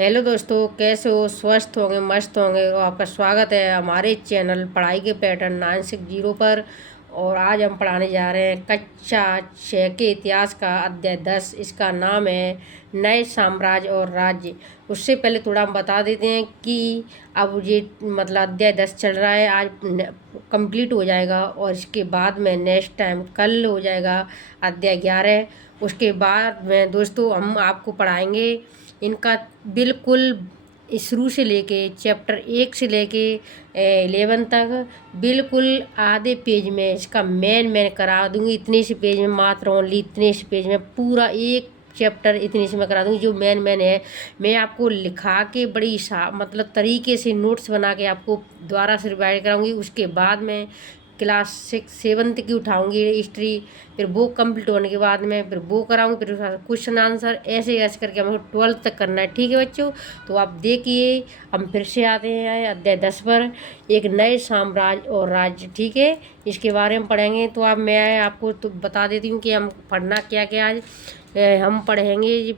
Hello दोस्तों, कैसे हो? स्वस्थ होंगे, मस्त होंगे। और आपका स्वागत है हमारे चैनल पढ़ाई के पैटर्न 960 पर। और आज हम पढ़ाने जा रहे हैं कक्षा 6 के इतिहास का अध्याय 10। इसका नाम है नए साम्राज्य और राज्य। उससे पहले थोड़ा हम बता देते हैं कि अब ये मतलब अध्याय 10 चल रहा है, आज कंप्लीट हो जाएगा। और इसके बाद में नेक्स्ट टाइम कल हो जाएगा अध्याय 11। उसके बाद में दोस्तों हम आपको पढ़ाएंगे इनका बिल्कुल शुरू से लेके चैप्टर 1 से लेके 11 तक बिल्कुल आधे पेज में इसका मेन करा दूंगी। इतने से पेज में, मात्र ओनली इतने से पेज में पूरा एक चैप्टर इतने से मैं करा दूंगी। जो मेन है मैं आपको लिखा के बड़ी मतलब तरीके से नोट्स बना के आपको दोबारा से रिवाइज कराऊंगी। उसके बाद में क्लास 6 7 की उठाऊंगी हिस्ट्री, फिर वो कंप्लीट होने के बाद में फिर वो कराऊंगी, फिर क्वेश्चन आंसर ऐसे ऐसे करके हमको 12th तक करना है। ठीक है बच्चों, तो आप देखिए हम फिर से आते हैं अध्याय 10 पर, एक नए साम्राज्य और राज्य। ठीक है, इसके बारे में पढ़ेंगे। तो अब मैं आपको तो बता देती हूँ कि हम पढ़ना क्या क्या आज हम पढ़ेंगे।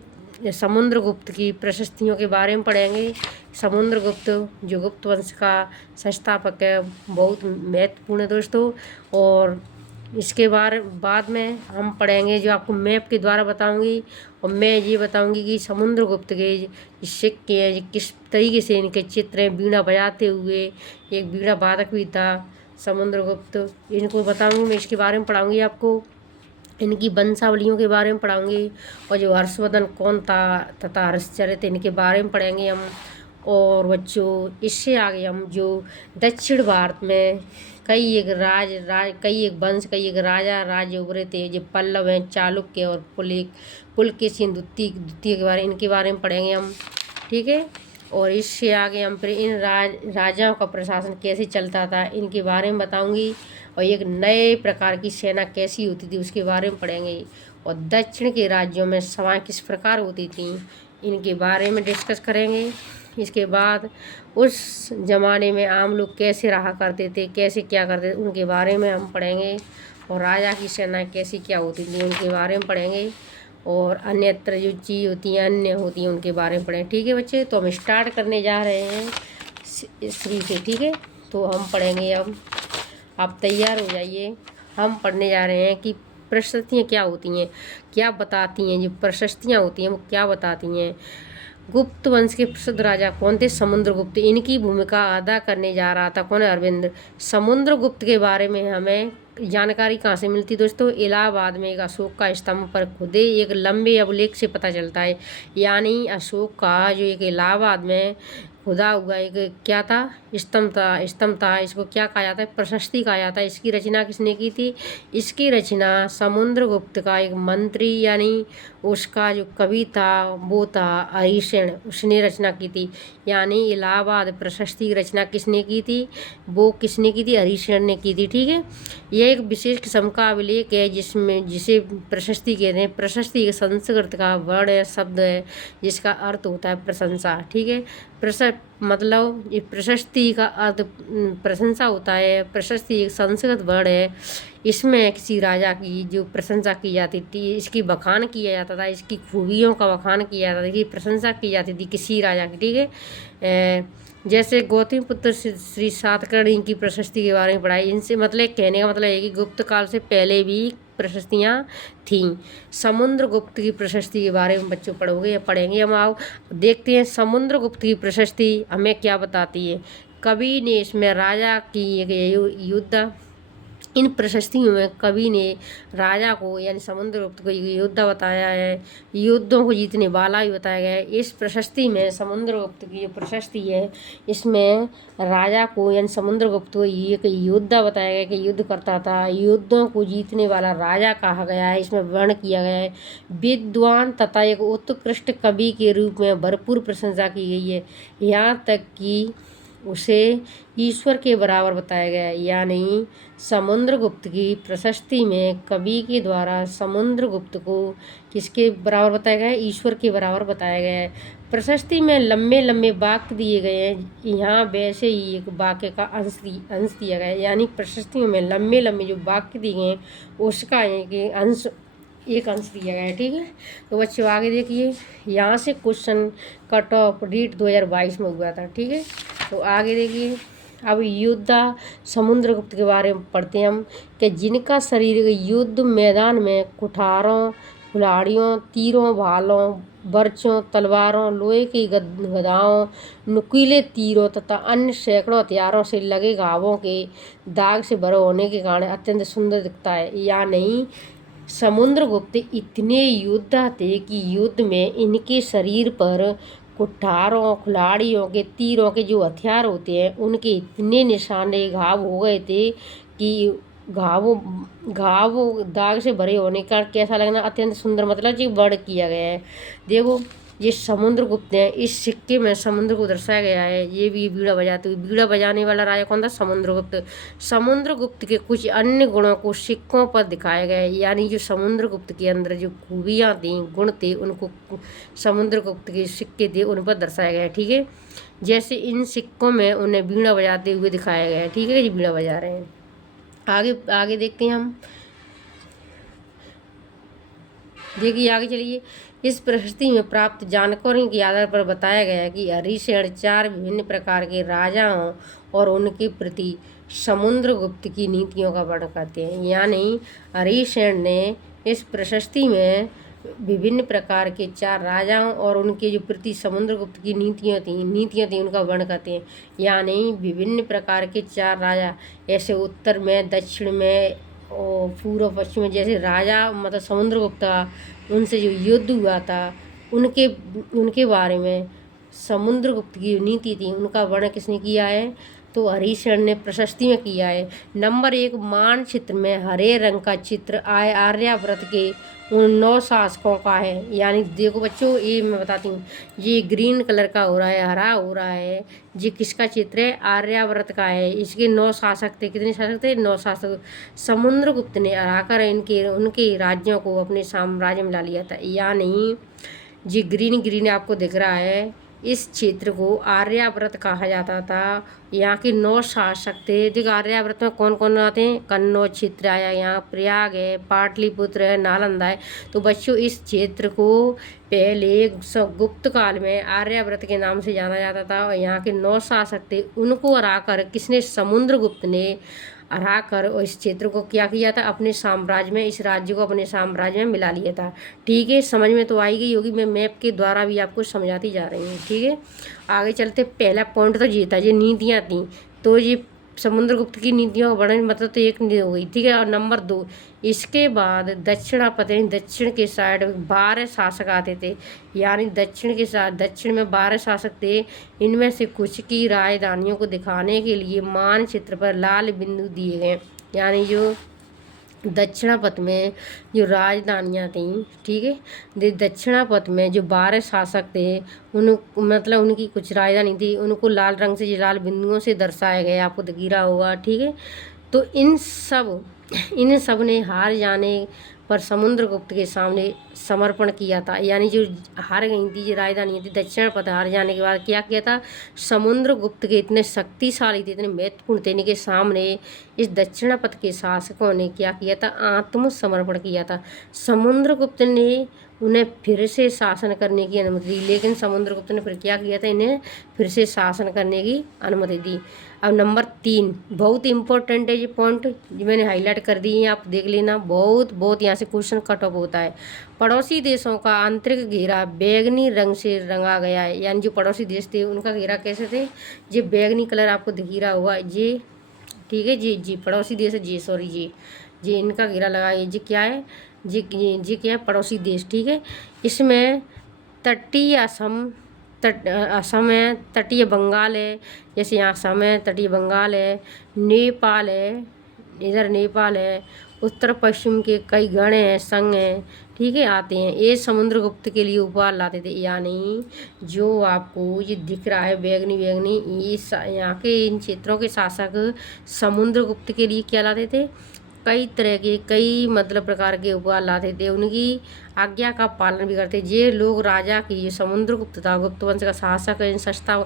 समुद्रगुप्त की प्रशस्तियों के बारे में पढ़ेंगे। समुद्रगुप्त जो गुप्त वंश का संस्थापक है, बहुत महत्वपूर्ण है दोस्तों। और इसके बाद में हम पढ़ेंगे, जो आपको मैप के द्वारा बताऊंगी। और मैं ये बताऊंगी कि समुद्रगुप्त के सिक्के हैं, ये किस तरीके से इनके चित्र हैं, बीड़ा बजाते हुए। एक बीड़ा वादक भी था समुद्रगुप्त, इनको बताऊंगी मैं। इसके बारे में पढ़ाऊंगी आपको। इनकी वंशावलियों के बारे में पढ़ाऊंगी। और जो हर्षवर्धन कौन था तथा हर्षचरित, इनके बारे में पढ़ेंगे हम। और बच्चों इससे आगे हम जो दक्षिण भारत में कई एक वंश, कई एक राज्य उभरे थे, जो पल्लव हैं, चालुक्य और पुलकेशिन द्वितीय के इनके बारे में पढ़ेंगे हम। ठीक है, और इससे आगे हम फिर इन राजाओं का प्रशासन कैसे चलता था इनके बारे में बताऊंगी। और एक नए प्रकार की सेना कैसी होती थी उसके बारे में पढ़ेंगे। और दक्षिण के राज्यों में सभाएं किस प्रकार होती थी इनके बारे में डिस्कस करेंगे। इसके बाद उस ज़माने में आम लोग कैसे रहा करते थे, कैसे क्या करते थे, उनके बारे में हम पढ़ेंगे। और राजा की सेना कैसी क्या होती थी उनके बारे में पढ़ेंगे। और अन्यत्र जो चीज़ होती हैं, अन्य होती हैं, उनके बारे में पढ़ें। ठीक है बच्चे, तो हम स्टार्ट करने जा रहे हैं श्री से। ठीक है, तो हम पढ़ेंगे अब, आप तैयार हो जाइए। हम पढ़ने जा रहे हैं कि प्रशस्तियाँ क्या होती हैं, क्या बताती हैं। जो प्रशस्तियाँ होती हैं वो क्या बताती हैं। गुप्त वंश के प्रसिद्ध राजा कौन थे? समुद्रगुप्त। इनकी भूमिका अदा करने जा रहा था कौन है? अरविंद। समुद्रगुप्त के बारे में हमें जानकारी कहाँ से मिलती दोस्तों? इलाहाबाद में एक अशोक का स्तंभ पर खुदे एक लंबे अभिलेख से पता चलता है। यानी अशोक का जो एक इलाहाबाद में खुदा हुआ एक क्या था? स्तंभ था। इसको क्या कहा जाता है? प्रशस्ति कहा जाता है। इसकी रचना किसने की थी? इसकी रचना समुद्रगुप्त का एक मंत्री, यानी उसका जो कवि था वो था हरिसेन, उसने रचना की थी। यानी इलाहाबाद प्रशस्ति की रचना किसने की थी? वो किसने की थी? हरिसेन ने की थी। ठीक है, यह एक विशेष किस्म का अभिलेख है जिसे प्रशस्ति कहते हैं। प्रशस्ति एक संस्कृत का वर्ण है, शब्द है, जिसका अर्थ होता है प्रशंसा। ठीक है, मतलब ये प्रशस्ति का अर्थ प्रशंसा होता है। प्रशस्ति एक संस्कृत वर्ड है। इसमें किसी राजा की जो प्रशंसा की जाती थी, इसकी बखान किया जाता था, इसकी खूबियों का बखान किया जाता था, इसकी प्रशंसा की जाती थी किसी राजा की। ठीक है, जैसे गौतमीपुत्र श्री सातकर्णी की प्रशस्ति के बारे में पढ़ाई। इनसे मतलब कहने का मतलब है कि गुप्त काल से पहले भी प्रशस्तियाँ थीं। समुद्रगुप्त की प्रशस्ति के बारे में बच्चों पढ़ोगे या पढ़ेंगे हम। आओ देखते हैं समुद्रगुप्त की प्रशस्ति हमें क्या बताती है। कवि ने इसमें राजा की एक युद्ध, इन प्रशस्तियों में कवि ने राजा को यानी समुद्रगुप्त को योद्धा बताया है, युद्धों को जीतने वाला भी बताया गया है। इस प्रशस्ति में समुद्रगुप्त की जो प्रशस्ति है, इसमें राजा को यानी समुद्रगुप्त को एक योद्धा बताया गया कि युद्ध करता था, युद्धों को जीतने वाला राजा कहा गया है। इसमें वर्णन किया गया है। विद्वान तथा एक उत्कृष्ट कवि के रूप में भरपूर प्रशंसा की गई है। यहाँ तक कि उसे ईश्वर के बराबर बताया गया है। यानी समुद्रगुप्त की प्रशस्ति में कवि के द्वारा समुद्रगुप्त को किसके बराबर बताया गया है? ईश्वर के बराबर बताया गया है। प्रशस्ति में लंबे लंबे वाक्य दिए गए हैं। यहाँ वैसे ही एक वाक्य का अंश दिया गया है। यानी प्रशस्तियों में लंबे लंबे जो वाक्य दिए गए हैं उसका एक अंश एक अंश दिया गया है। ठीक है, तो बच्चों आगे देखिए, यहाँ से क्वेश्चन कट ऑफ रीट 2022 में हुआ था। ठीक है, तो आगे देखिए, अब योद्धा समुद्रगुप्त के बारे में पढ़ते हैं हम, कि जिनका शरीर युद्ध मैदान में कुठारों, कुल्हाड़ियों, तीरों, भालों, बर्छों, तलवारों, लोहे की गदाओं, नुकीले तीरों तथा अन्य सैकड़ों हथियारों से लगे घावों के दाग से भरे होने के कारण अत्यंत सुंदर दिखता है। या नहीं, समुद्रगुप्त इतने योद्धा थे कि युद्ध में इनके शरीर पर कुठारों, खिलाड़ियों के तीरों के जो हथियार होते हैं उनके इतने निशाने घाव हो गए थे कि घावों घाव दाग से भरे होने का कैसा लगना, अत्यंत सुंदर, मतलब जी वर्णन किया गया है। देखो, ये समुद्रगुप्त है, इस सिक्के में समुद्र को दर्शाया गया है। ये भी बीड़ा बजाते हुए, बीड़ा बजाने वाला राजा कौन था? समुद्रगुप्त। समुद्रगुप्त के कुछ अन्य गुणों को सिक्कों पर दिखाया गया है, यानी जो समुद्रगुप्त के अंदर जो खूबियाँ थी, गुण थे, उनको समुद्रगुप्त के सिक्के थे उन पर दर्शाया गया है। ठीक है, जैसे इन सिक्कों में उन्हें बीड़ा बजाते हुए दिखाया गया है। ठीक है, ये बीड़ा बजा रहे हैं। आगे आगे देखते हैं हम, देखिए आगे चलिए। इस प्रशस्ति में प्राप्त जानकारी के आधार पर बताया गया है कि हरिसेन 4 विभिन्न प्रकार के राजाओं और उनके प्रति समुद्रगुप्त की नीतियों का वर्णन करते हैं। यानी हरिसेन ने इस प्रशस्ति में विभिन्न प्रकार के 4 राजाओं और उनके जो प्रति समुद्रगुप्त की नीतियाँ थी उनका वर्णन करते हैं। यानी विभिन्न प्रकार के 4 राजा, ऐसे उत्तर में, दक्षिण में और पूर्व पश्चिम में, जैसे राजा मतलब समुद्रगुप्त उनसे जो युद्ध हुआ था उनके उनके बारे में समुद्रगुप्त की नीति थी उनका वर्णन किसने किया है? तो हरिसेन ने प्रशस्ति में किया है। नंबर 1, मानचित्र में हरे रंग का चित्र आर्यावर्त के उन 9 शासकों का है। यानी देखो बच्चों, ये मैं बताती हूँ, ये ग्रीन कलर का हो रहा है, हरा हो रहा है, ये किसका चित्र है? आर्यावर्त का है। इसके 9 शासक थे। कितने शासक थे? 9 शासक। समुद्रगुप्त ने हराकर उनके राज्यों को अपने साम्राज्य में ला लिया था। या नहीं, ये ग्रीन ग्रीन आपको दिख रहा है, इस क्षेत्र को आर्यावर्त कहा जाता था। यहाँ के 9 शासक थे। देखो आर्यावर्त में कौन कौन आते हैं? कन्नौज क्षेत्र आया, यहाँ प्रयाग है, पाटलिपुत्र है, नालंदा है। तो बच्चों, इस क्षेत्र को पहले गुप्त काल में आर्यावर्त के नाम से जाना जाता था। और यहाँ के 9 शासक थे, उनको हराकर किसने? समुद्रगुप्त ने हराकर और इस क्षेत्र को क्या किया था? अपने साम्राज्य में, इस राज्य को अपने साम्राज्य में मिला लिया था। ठीक है, समझ में तो आई गई होगी, मैं मैप के द्वारा भी आपको समझाती जा रही हूँ। ठीक है, आगे चलते। पहला पॉइंट तो ये था, ये नीतियाँ थी, तो ये समुद्रगुप्त की नीतियों का वर्णन मतलब तो एक नीति हो गई। ठीक है, और नंबर 2, इसके बाद दक्षिणापथ दक्षिण के साइड 12 शासक आते थे। यानी दक्षिण में 12 शासक थे। इनमें से कुछ की राजधानियों को दिखाने के लिए मानचित्र पर लाल बिंदु दिए गए। यानी जो दक्षिणापथ में जो राजधानियाँ थीं, ठीक है, दक्षिणापथ में जो 12 शासक थे, मतलब उनकी कुछ राजधानी थी, उनको लाल रंग से, लाल बिंदुओं से दर्शाया गया, आपको दिख रहा होगा। ठीक है, तो इन सब ने हार जाने पर समुद्रगुप्त के सामने समर्पण किया था। यानी जो हार गई थी, जो राजधानी थी दक्षिणापथ, हार जाने के बाद क्या किया था? समुद्रगुप्त के इतने शक्तिशाली थे, इतने महत्वपूर्ण थे, इनके सामने इस दक्षिणापथ के शासकों ने क्या किया था? आत्मसमर्पण किया था। समुद्रगुप्त ने उन्हें फिर से शासन करने की अनुमति दी, लेकिन समुद्रगुप्त ने फिर क्या किया था? इन्हें फिर से शासन करने की अनुमति दी। अब नंबर 3 बहुत इंपॉर्टेंट है, ये पॉइंट जो मैंने हाईलाइट कर दी है, आप देख लेना, बहुत यहाँ से क्वेश्चन कट ऑफ होता है। पड़ोसी देशों का आंतरिक घेरा बैगनी रंग से रंगा गया है। यानी जो पड़ोसी देश थे उनका घेरा कैसे थे? ये बैगनी कलर आपको दिख रहा होगा, ये ठीक है, जी पड़ोसी देश है, जी इनका घेरा लगा है। जी क्या है? जी क्या है? पड़ोसी देश। ठीक है, इसमें तटीय असम है, तटीय बंगाल है, जैसे यहाँ असम है, तटीय बंगाल है, नेपाल है, इधर नेपाल है, उत्तर पश्चिम के कई गण हैं, संघ हैं, ठीक है, आते हैं। ये समुद्रगुप्त के लिए उपहार लाते थे। यानी जो आपको ये दिख रहा है बैगनी, ये यहाँ के इन क्षेत्रों के शासक समुद्रगुप्त के लिए क्या लाते थे? कई तरह के, कई मतलब प्रकार के उपहार लाते थे, उनकी आज्ञा का पालन भी करते। ये लोग राजा की, ये समुद्रगुप्त था, गुप्त वंश का शासक, इन संस्था,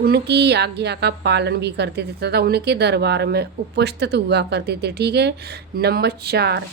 उनकी आज्ञा का पालन भी करते थे तथा उनके दरबार में उपस्थित हुआ करते थे। ठीक है, नंबर 4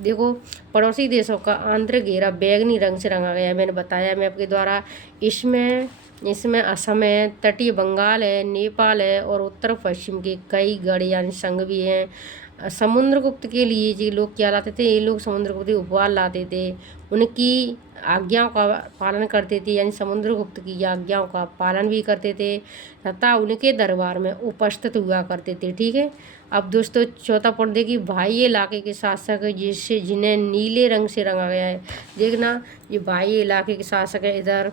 देखो, पड़ोसी देशों का आंतरिक घेरा बैंगनी रंग से रंगा गया है। मैंने बताया मैप के द्वारा। इसमें इसमें असम है, तटीय बंगाल है, नेपाल है और उत्तर पश्चिम के कई गढ़ यानी संघ भी हैं। समुद्रगुप्त के लिए ये लोग क्या लाते थे, ये लोग समुद्रगुप्त के उपहार लाते थे, उनकी आज्ञाओं का पालन करते थे, यानी समुद्रगुप्त की आज्ञाओं का पालन भी करते थे तथा उनके दरबार में उपस्थित हुआ करते थे। ठीक है। अब दोस्तों चौथा पॉइंट देखिए, बाह्य इलाके के शासक जिससे जिन्हें नीले रंग से रंगा गया है। देखना, ये बाह्य इलाके के शासक है, इधर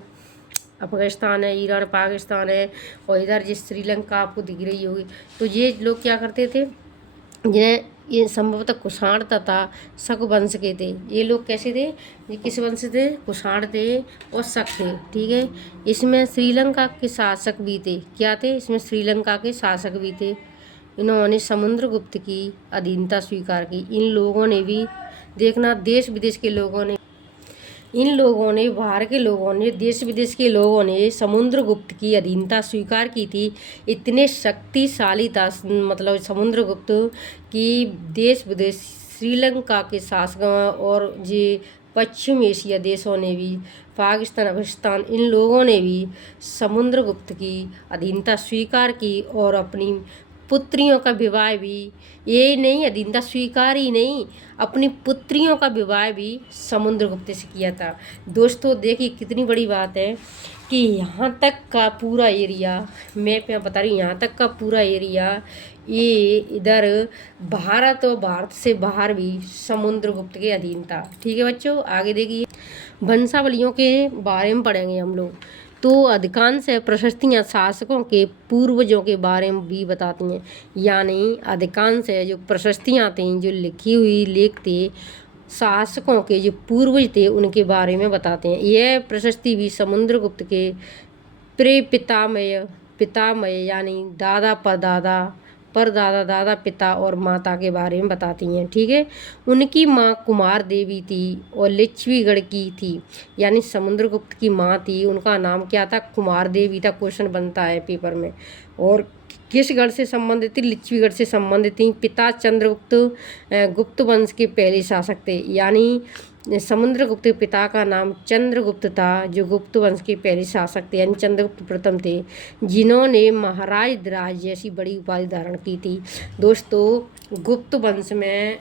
अफगानिस्तान है, ईरान, पाकिस्तान है और इधर जिस श्रीलंका आपको दिख रही होगी। तो ये लोग क्या करते थे, ये संभवतः कुषाण तथा शक वंश के थे। ये लोग कैसे थे, ये किस वंश थे, कुषाण थे और शक थे। ठीक है। इसमें श्रीलंका के शासक भी थे। क्या थे, इसमें श्रीलंका के शासक भी थे। इन्होंने समुद्रगुप्त की अधीनता स्वीकार की। इन लोगों ने भी, देखना, देश विदेश के लोगों ने, इन लोगों ने, बाहर के लोगों ने, देश विदेश के लोगों ने समुद्रगुप्त की अधीनता स्वीकार की थी। इतने शक्तिशाली था मतलब समुद्रगुप्त की देश विदेश, श्रीलंका के शासकों और जी पश्चिम एशिया देशों ने भी, पाकिस्तान, अफगानिस्तान, इन लोगों ने भी समुद्रगुप्त की अधीनता स्वीकार की और अपनी पुत्रियों का विवाह भी, ये नहीं अधीनता स्वीकार ही नहीं, अपनी पुत्रियों का विवाह भी समुद्रगुप्त से किया था। दोस्तों देखिए कितनी बड़ी बात है कि यहाँ तक का पूरा एरिया, मैं बता रही हूँ, यहाँ तक का पूरा एरिया ये इधर भारत और भारत से बाहर भी समुद्रगुप्त के अधीन था। ठीक है बच्चों, आगे देखिए, वंशावलियों के बारे में पढ़ेंगे हम लोग। तो अधिकांश प्रशस्तियाँ शासकों के पूर्वजों के बारे में भी बताती हैं, यानी अधिकांश जो प्रशस्तियाँ थीं, जो लिखी हुई लेख थे, शासकों के जो पूर्वज थे उनके बारे में बताते हैं। यह प्रशस्ति भी समुद्रगुप्त के पितामह यानी दादा परदादा, दादा, पिता और माता के बारे में बताती हैं। ठीक है। उनकी माँ कुमार देवी थी और लिच्छवीगढ़ की थी, यानी समुद्रगुप्त की माँ थी, उनका नाम क्या था, कुमार देवी था। क्वेश्चन बनता है पेपर में। और किस गढ़ से संबंधित थी, लिच्छवीगढ़ से संबंधित थी। पिता चंद्रगुप्त गुप्त वंश के पहले शासक थे, यानी समुद्रगुप्त के पिता का नाम चंद्रगुप्त था, जो गुप्त वंश के पहले शासक थे, यानी चंद्रगुप्त प्रथम थे, जिन्होंने महाराज ध्राज जैसी बड़ी उपाधि धारण की थी। दोस्तों गुप्त वंश में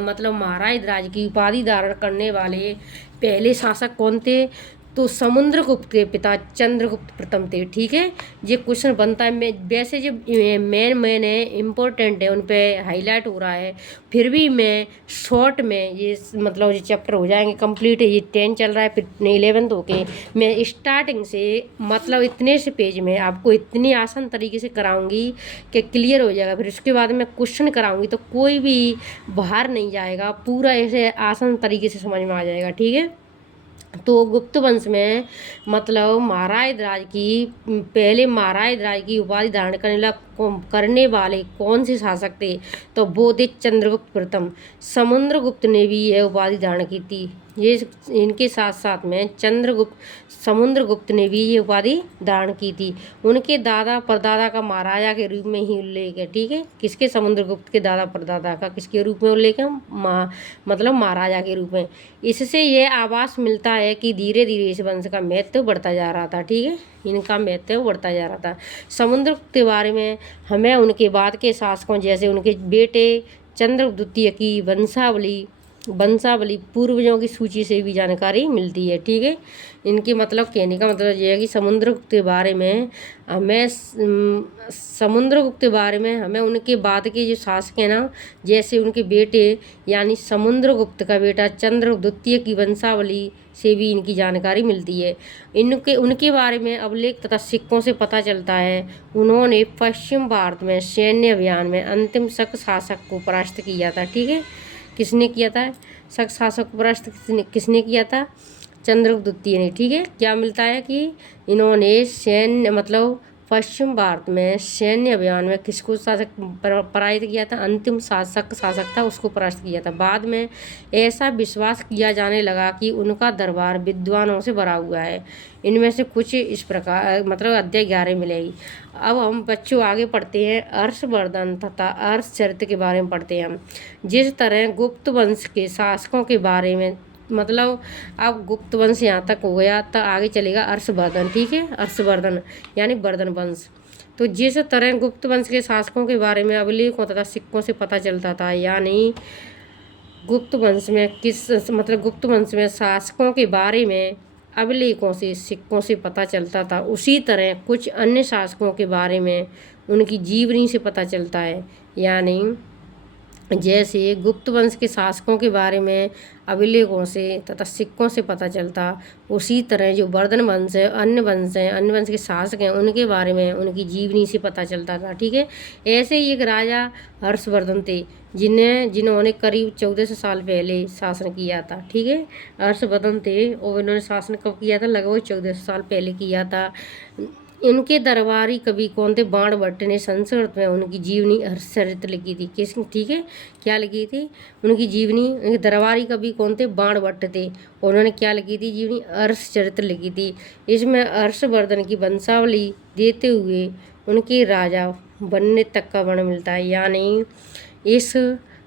मतलब महाराज ध्राज की उपाधि धारण करने वाले पहले शासक कौन थे, तो समुद्रगुप्त के पिता चंद्रगुप्त प्रथम थे। ठीक है। ये क्वेश्चन बनता है, मैं वैसे जो मेन है, इम्पोर्टेंट है, उन पे हाईलाइट हो रहा है, फिर भी मैं शॉर्ट में ये मतलब ये चैप्टर हो जाएंगे कंप्लीट। ये 10 चल रहा है, फिर 11th होके मैं स्टार्टिंग से मतलब इतने से पेज में आपको इतनी आसान तरीके से कराऊंगी कि क्लियर हो जाएगा। फिर उसके बाद मैं क्वेश्चन कराऊंगी तो कोई भी बाहर नहीं जाएगा, पूरा ऐसे आसान तरीके से समझ में आ जाएगा। ठीक है। तो गुप्त वंश में मतलब महाराज ध्राज की उपाधि धारण करने वाले कौन से शासक थे, तो वो थे चंद्रगुप्त प्रथम। समुद्रगुप्त ने भी यह उपाधि धारण की थी। ये इनके साथ साथ में समुद्रगुप्त ने भी ये उपाधि धारण की थी। उनके दादा परदादा का महाराजा के रूप में ही उल्लेख है। ठीक है। किसके, समुद्रगुप्त के दादा परदादा का किसके रूप में उल्लेख है, मतलब महाराजा के रूप में। इससे यह आभास मिलता है कि धीरे धीरे इस वंश का महत्व बढ़ता जा रहा था। ठीक है। इनका महत्व बढ़ता जा रहा था। समुद्रगुप्त के बारे में हमें उनके बाद के शासकों जैसे उनके बेटे चंद्रगुप्त द्वितीय की वंशावली पूर्वजों की सूची से भी जानकारी मिलती है। ठीक है। इनके मतलब कहने का मतलब ये है कि समुद्रगुप्त के बारे में हमें उनके बाद के जो शासक हैं ना, जैसे उनके बेटे यानी समुद्रगुप्त का बेटा चंद्रगुप्त द्वितीय की वंशावली से भी इनकी जानकारी मिलती है। उनके बारे में अभिलेख तथा सिक्कों से पता चलता है उन्होंने पश्चिम भारत में सैन्य अभियान में अंतिम शक शासक को परास्त किया था। ठीक है। किसने किया था, शक शासक को परास्त किसने किया था, चंद्रगुप्त द्वितीय ने। ठीक है। क्या मिलता है कि इन्होंने सैन्य मतलब पश्चिम भारत में सैन्य अभियान में किसको शासक पराजित किया था? अंतिम शासक था, उसको परास्त किया था। बाद में ऐसा विश्वास किया जाने लगा कि उनका दरबार विद्वानों से भरा हुआ है। इनमें से कुछ इस प्रकार मतलब अध्याय 11 मिलेगी। अब हम बच्चों आगे पढ़ते हैं हर्षवर्धन तथा हर्षचरित्र के बारे में पढ़ते हैं हम। जिस तरह गुप्त वंश के शासकों के बारे में मतलब अब गुप्त वंश यहाँ तक हो गया, तो आगे चलेगा हर्षवर्धन। ठीक है, हर्षवर्धन यानी वर्धन वंश। तो जिस तरह गुप्त वंश के शासकों के बारे में अभिलेखों तथा सिक्कों से पता चलता था, यानी गुप्त वंश में शासकों के बारे में अभिलेखों से सिक्कों से पता चलता था, उसी तरह कुछ अन्य शासकों के बारे में उनकी जीवनी से पता चलता है। यानी जैसे गुप्त वंश के शासकों के बारे में अभिलेखों से तथा सिक्कों से पता चलता, उसी तरह जो वर्धन वंश है, अन्य वंश के शासक हैं, उनके बारे में उनकी जीवनी से पता चलता था। ठीक है, ऐसे ही एक राजा हर्षवर्धन थे जिन्होंने करीब 1400 साल पहले शासन किया था। ठीक है, हर्षवर्धन थे और इन्होंने शासन कब किया था? लगभग 1400 साल पहले किया था। इनके दरबारी कवि कौन थे? बाणभट्ट ने संस्कृत में उनकी जीवनी हर्षचरित्र लिखी थी। ठीक है, क्या लिखी थी? उनकी जीवनी। उनके दरबारी कवि कौन थे? बाणभट्ट थे। उन्होंने क्या लिखी थी? जीवनी हर्षचरित्र लिखी थी। इसमें हर्षवर्धन की वंशावली देते हुए उनके राजा बनने तक का वर्णन मिलता है। यानी इस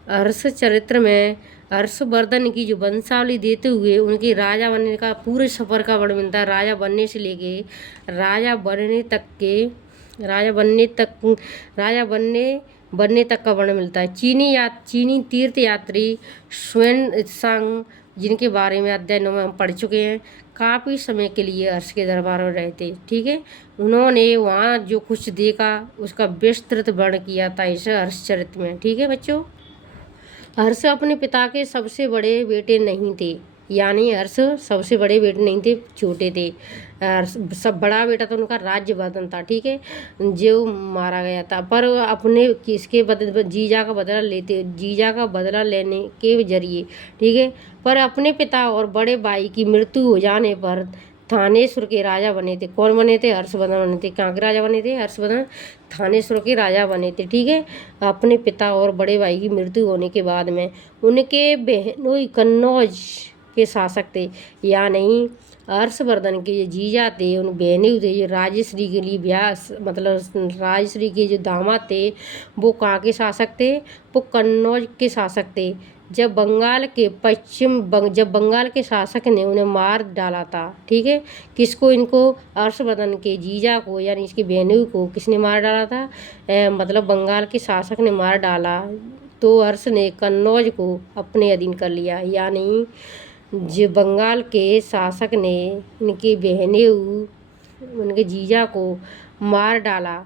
हर्षचरित्र में हर्षवर्धन की जो वंशावली देते हुए उनके राजा बनने का पूरे सफ़र का वर्णन मिलता है। राजा बनने से लेके राजा बनने तक का वर्णन मिलता है। चीनी तीर्थ यात्री श्वेन-त्सांग, जिनके बारे में अध्याय 9 में हम पढ़ चुके हैं, काफ़ी समय के लिए हर्ष के दरबार में रहे थे। ठीक है, उन्होंने वहाँ जो कुछ देखा उसका विस्तृत वर्णन किया था इस हर्षचरित्र में। ठीक है बच्चों, हर्ष अपने पिता के सबसे बड़े बेटे नहीं थे, यानी हर्ष सबसे बड़े बेटे नहीं थे, छोटे थे। सब बड़ा बेटा तो उनका राज्यवर्धन था। ठीक है, जो मारा गया था, पर अपने किसके जीजा का बदला लेने के जरिए। ठीक है, पर अपने पिता और बड़े भाई की मृत्यु हो जाने पर थानेश्वर के राजा बने थे। कौन बने थे? हर्षवर्धन बने थे। कहाँ के राजा बने थे? हर्षवर्धन थानेश्वर के राजा बने थे। ठीक है, अपने पिता और बड़े भाई की मृत्यु होने के बाद में उनके बहनोई कन्नौज के शासक थे। या नहीं, हर्षवर्धन के जो जीजा थे, उन बहनें थे जो राजश्री के लिए राजश्री के जो दामाद थे वो कहाँ के शासक थे? वो कन्नौज के शासक थे। जब बंगाल के शासक ने उन्हें मार डाला था। ठीक है, किसको? इनको हर्षवर्धन के जीजा को, यानी इसकी बहनों को किसने मार डाला था? बंगाल के शासक ने मार डाला, तो हर्ष ने कन्नौज को अपने अधीन कर लिया। यानी जो बंगाल के शासक ने इनकी बहनें उनके जीजा को मार डाला,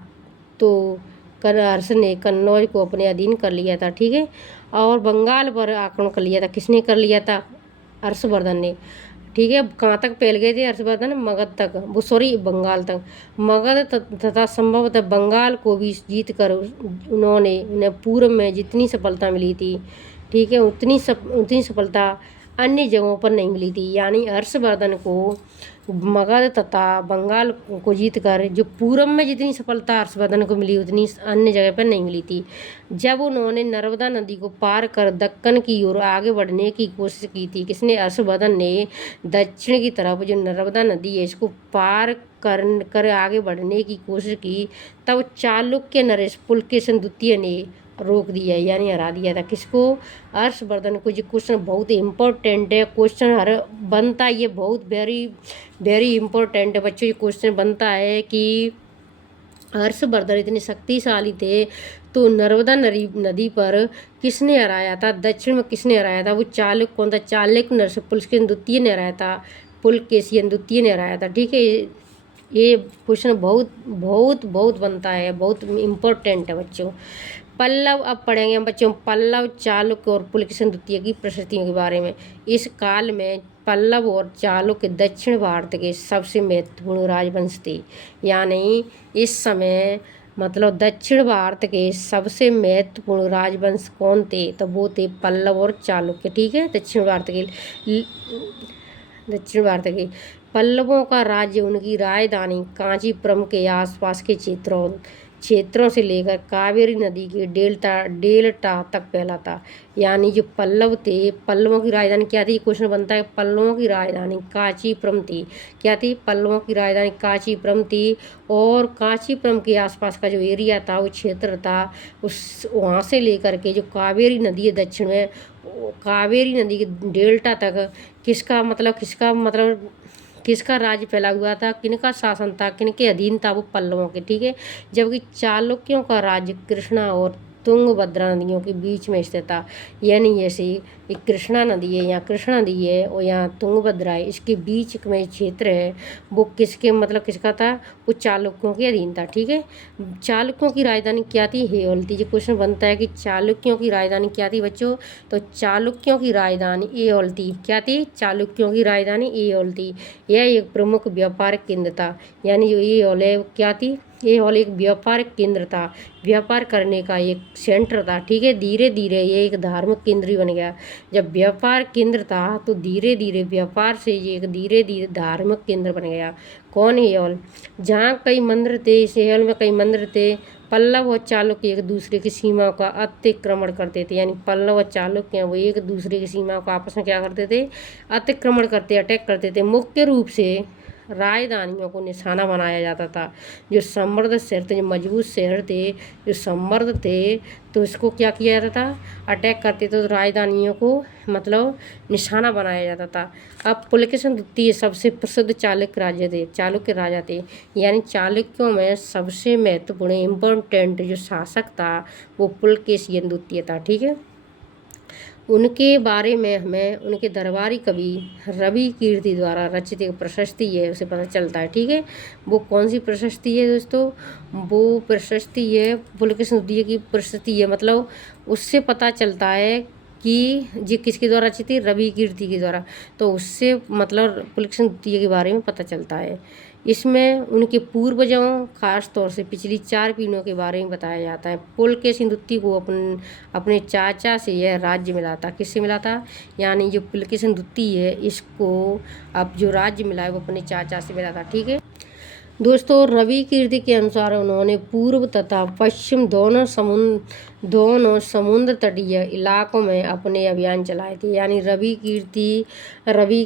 तो हर्ष ने कन्नौज को अपने अधीन कर लिया था। ठीक है, और बंगाल पर आक्रमण कर लिया था। किसने कर लिया था? हर्षवर्धन ने। ठीक है, कहाँ तक फैल गए थे हर्षवर्धन? मगध तक, बंगाल तक। मगध तथा संभवतः बंगाल को भी जीत कर उन्हें पूर्व में जितनी सफलता मिली थी, ठीक है, उतनी सफलता अन्य जगहों पर नहीं मिली थी। यानी हर्षवर्धन को मगध तथा बंगाल को जीतकर जो पूर्व में जितनी सफलता हर्षवर्धन को मिली, उतनी अन्य जगह पर नहीं मिली थी। जब उन्होंने नर्मदा नदी को पार कर दक्कन की ओर आगे बढ़ने की कोशिश की थी, किसने? हर्षवर्धन ने दक्षिण की तरफ जो नर्मदा नदी है इसको पार कर आगे बढ़ने की कोशिश की, तब चालुक्य नरेश पुलकेशिन द्वितीय ने रोक दिया, यानी हरा दिया था। किसको? हर्षवर्धन को। ये क्वेश्चन बहुत इम्पोर्टेंट है, क्वेश्चन बनता है, ये बहुत वेरी इम्पोर्टेंट है बच्चों। ये क्वेश्चन बनता है कि हर्षवर्धन इतने शक्तिशाली थे तो नर्मदा नदी पर किसने हराया था? दक्षिण में किसने हराया था? वो चालुक्य कौन था? चालुक्य नरेश पुलकेशिन द्वितीय ने हराया था। पुलकेशिन द्वितीय ने हराया था। ठीक है, ये क्वेश्चन बहुत बनता है, बहुत इम्पोर्टेंट है बच्चों। पल्लव, अब पढ़ेंगे हम बच्चों पल्लव, चालुक्य और पुलकेशिन द्वितीय की प्रशस्तियों के बारे में। इस काल में पल्लव और चालुक्य दक्षिण भारत के सबसे महत्वपूर्ण राजवंश थे। यानी इस समय दक्षिण भारत के सबसे महत्वपूर्ण राजवंश कौन थे? तो वो थे पल्लव और चालुक्य। ठीक है, दक्षिण भारत के पल्लवों का राज्य उनकी राजधानी कांचीपुरम के आसपास के क्षेत्रों से लेकर कावेरी नदी के डेल्टा तक फैला था। यानी जो पल्लव थे, पल्लवों की राजधानी क्या थी? क्वेश्चन बनता है। पल्लवों की राजधानी कांचीपुरम थी। क्या थी? पल्लवों की राजधानी कांचीपुरम थी। और कांचीपुरम के आसपास का जो एरिया था, वो क्षेत्र था, उस वहाँ से लेकर के जो कावेरी नदी है दक्षिण में, कावेरी नदी के डेल्टा तक किसका राज्य फैला हुआ था, किनका शासन था, किनके अधीन था? वो पल्लवों के। ठीक है। जबकि चालुक्यों का राज्य कृष्णा और तुंगभद्रा नदियों के बीच में स्थित था। यानी जैसे एक कृष्णा नदी है, यहाँ कृष्णा नदी है और यहाँ तुंगभद्रा है, इसके बीच में क्षेत्र है, वो किसका था? वो चालुक्यों के अधीन था। ठीक है। चालुक्यों की राजधानी क्या थी? हेओल थी। जो क्वेश्चन बनता है कि चालुक्यों की राजधानी क्या थी बच्चों? तो चालुक्यों की राजधानी एओल थी। क्या थी? चालुक्यों की राजधानी एओल थी। यह एक प्रमुख व्यापारिक केंद्र था। यानी जो एओल है वो क्या थी? एओल एक व्यापारिक केंद्र था, व्यापार करने का एक सेंटर था। ठीक है। धीरे धीरे ये एक धार्मिक केंद्र भी बन गया। जब व्यापार केंद्र था तो धीरे धीरे व्यापार से ये एक धीरे धीरे धार्मिक केंद्र बन गया। कौन? एओल। जहाँ कई मंदिर थे, इस एओल में कई मंदिर थे। पल्लव और चालुक्य एक दूसरे की सीमा का अतिक्रमण करते थे। यानी पल्लव और चालुक्य वो एक दूसरे की सीमा को आपस में क्या करते थे? अतिक्रमण करते, अटैक करते थे। मुख्य रूप से राजधानियों को निशाना बनाया जाता था। जो समृद्ध शहर थे, जो मजबूत शहर थे, जो समृद्ध थे, तो इसको क्या किया जाता था? अटैक करते थे, तो राजधानियों को निशाना बनाया जाता था। अब पुलकेशिन द्वितीय सबसे प्रसिद्ध चालुक्य राजा थे। यानी चालुक्यों में सबसे महत्वपूर्ण इम्पोर्टेंट जो शासक था वो पुलकेशिन द्वितीय था। ठीक है। उनके बारे में हमें उनके दरबारी कवि रवि कीर्ति द्वारा रचित एक प्रशस्ति है, उसे पता चलता है। ठीक है। वो कौन सी प्रशस्ति है दोस्तों? वो प्रशस्ति है पुलकेशिन द्वितीय की प्रशस्ति है। मतलब उससे पता चलता है कि ये किसके द्वारा रचित थी? रवि कीर्ति के द्वारा। तो उससे पुलकेशिन द्वितीय के बारे में पता चलता है। इसमें उनके पूर्वजों, खास तौर से पिछली 4 पीढ़ियों के बारे में बताया जाता है। पुलकेशिन द्वितीय को अपने चाचा से यह राज्य मिला था। किससे मिला था? यानी जो पुलकेशिन द्वितीय है, इसको अब जो राज्य मिला है वो अपने चाचा से मिला था। ठीक है दोस्तों। रवि कीर्ति के अनुसार उन्होंने पूर्व तथा पश्चिम दोनों समुद्र तटीय इलाकों में अपने अभियान चलाए थे। यानी रवि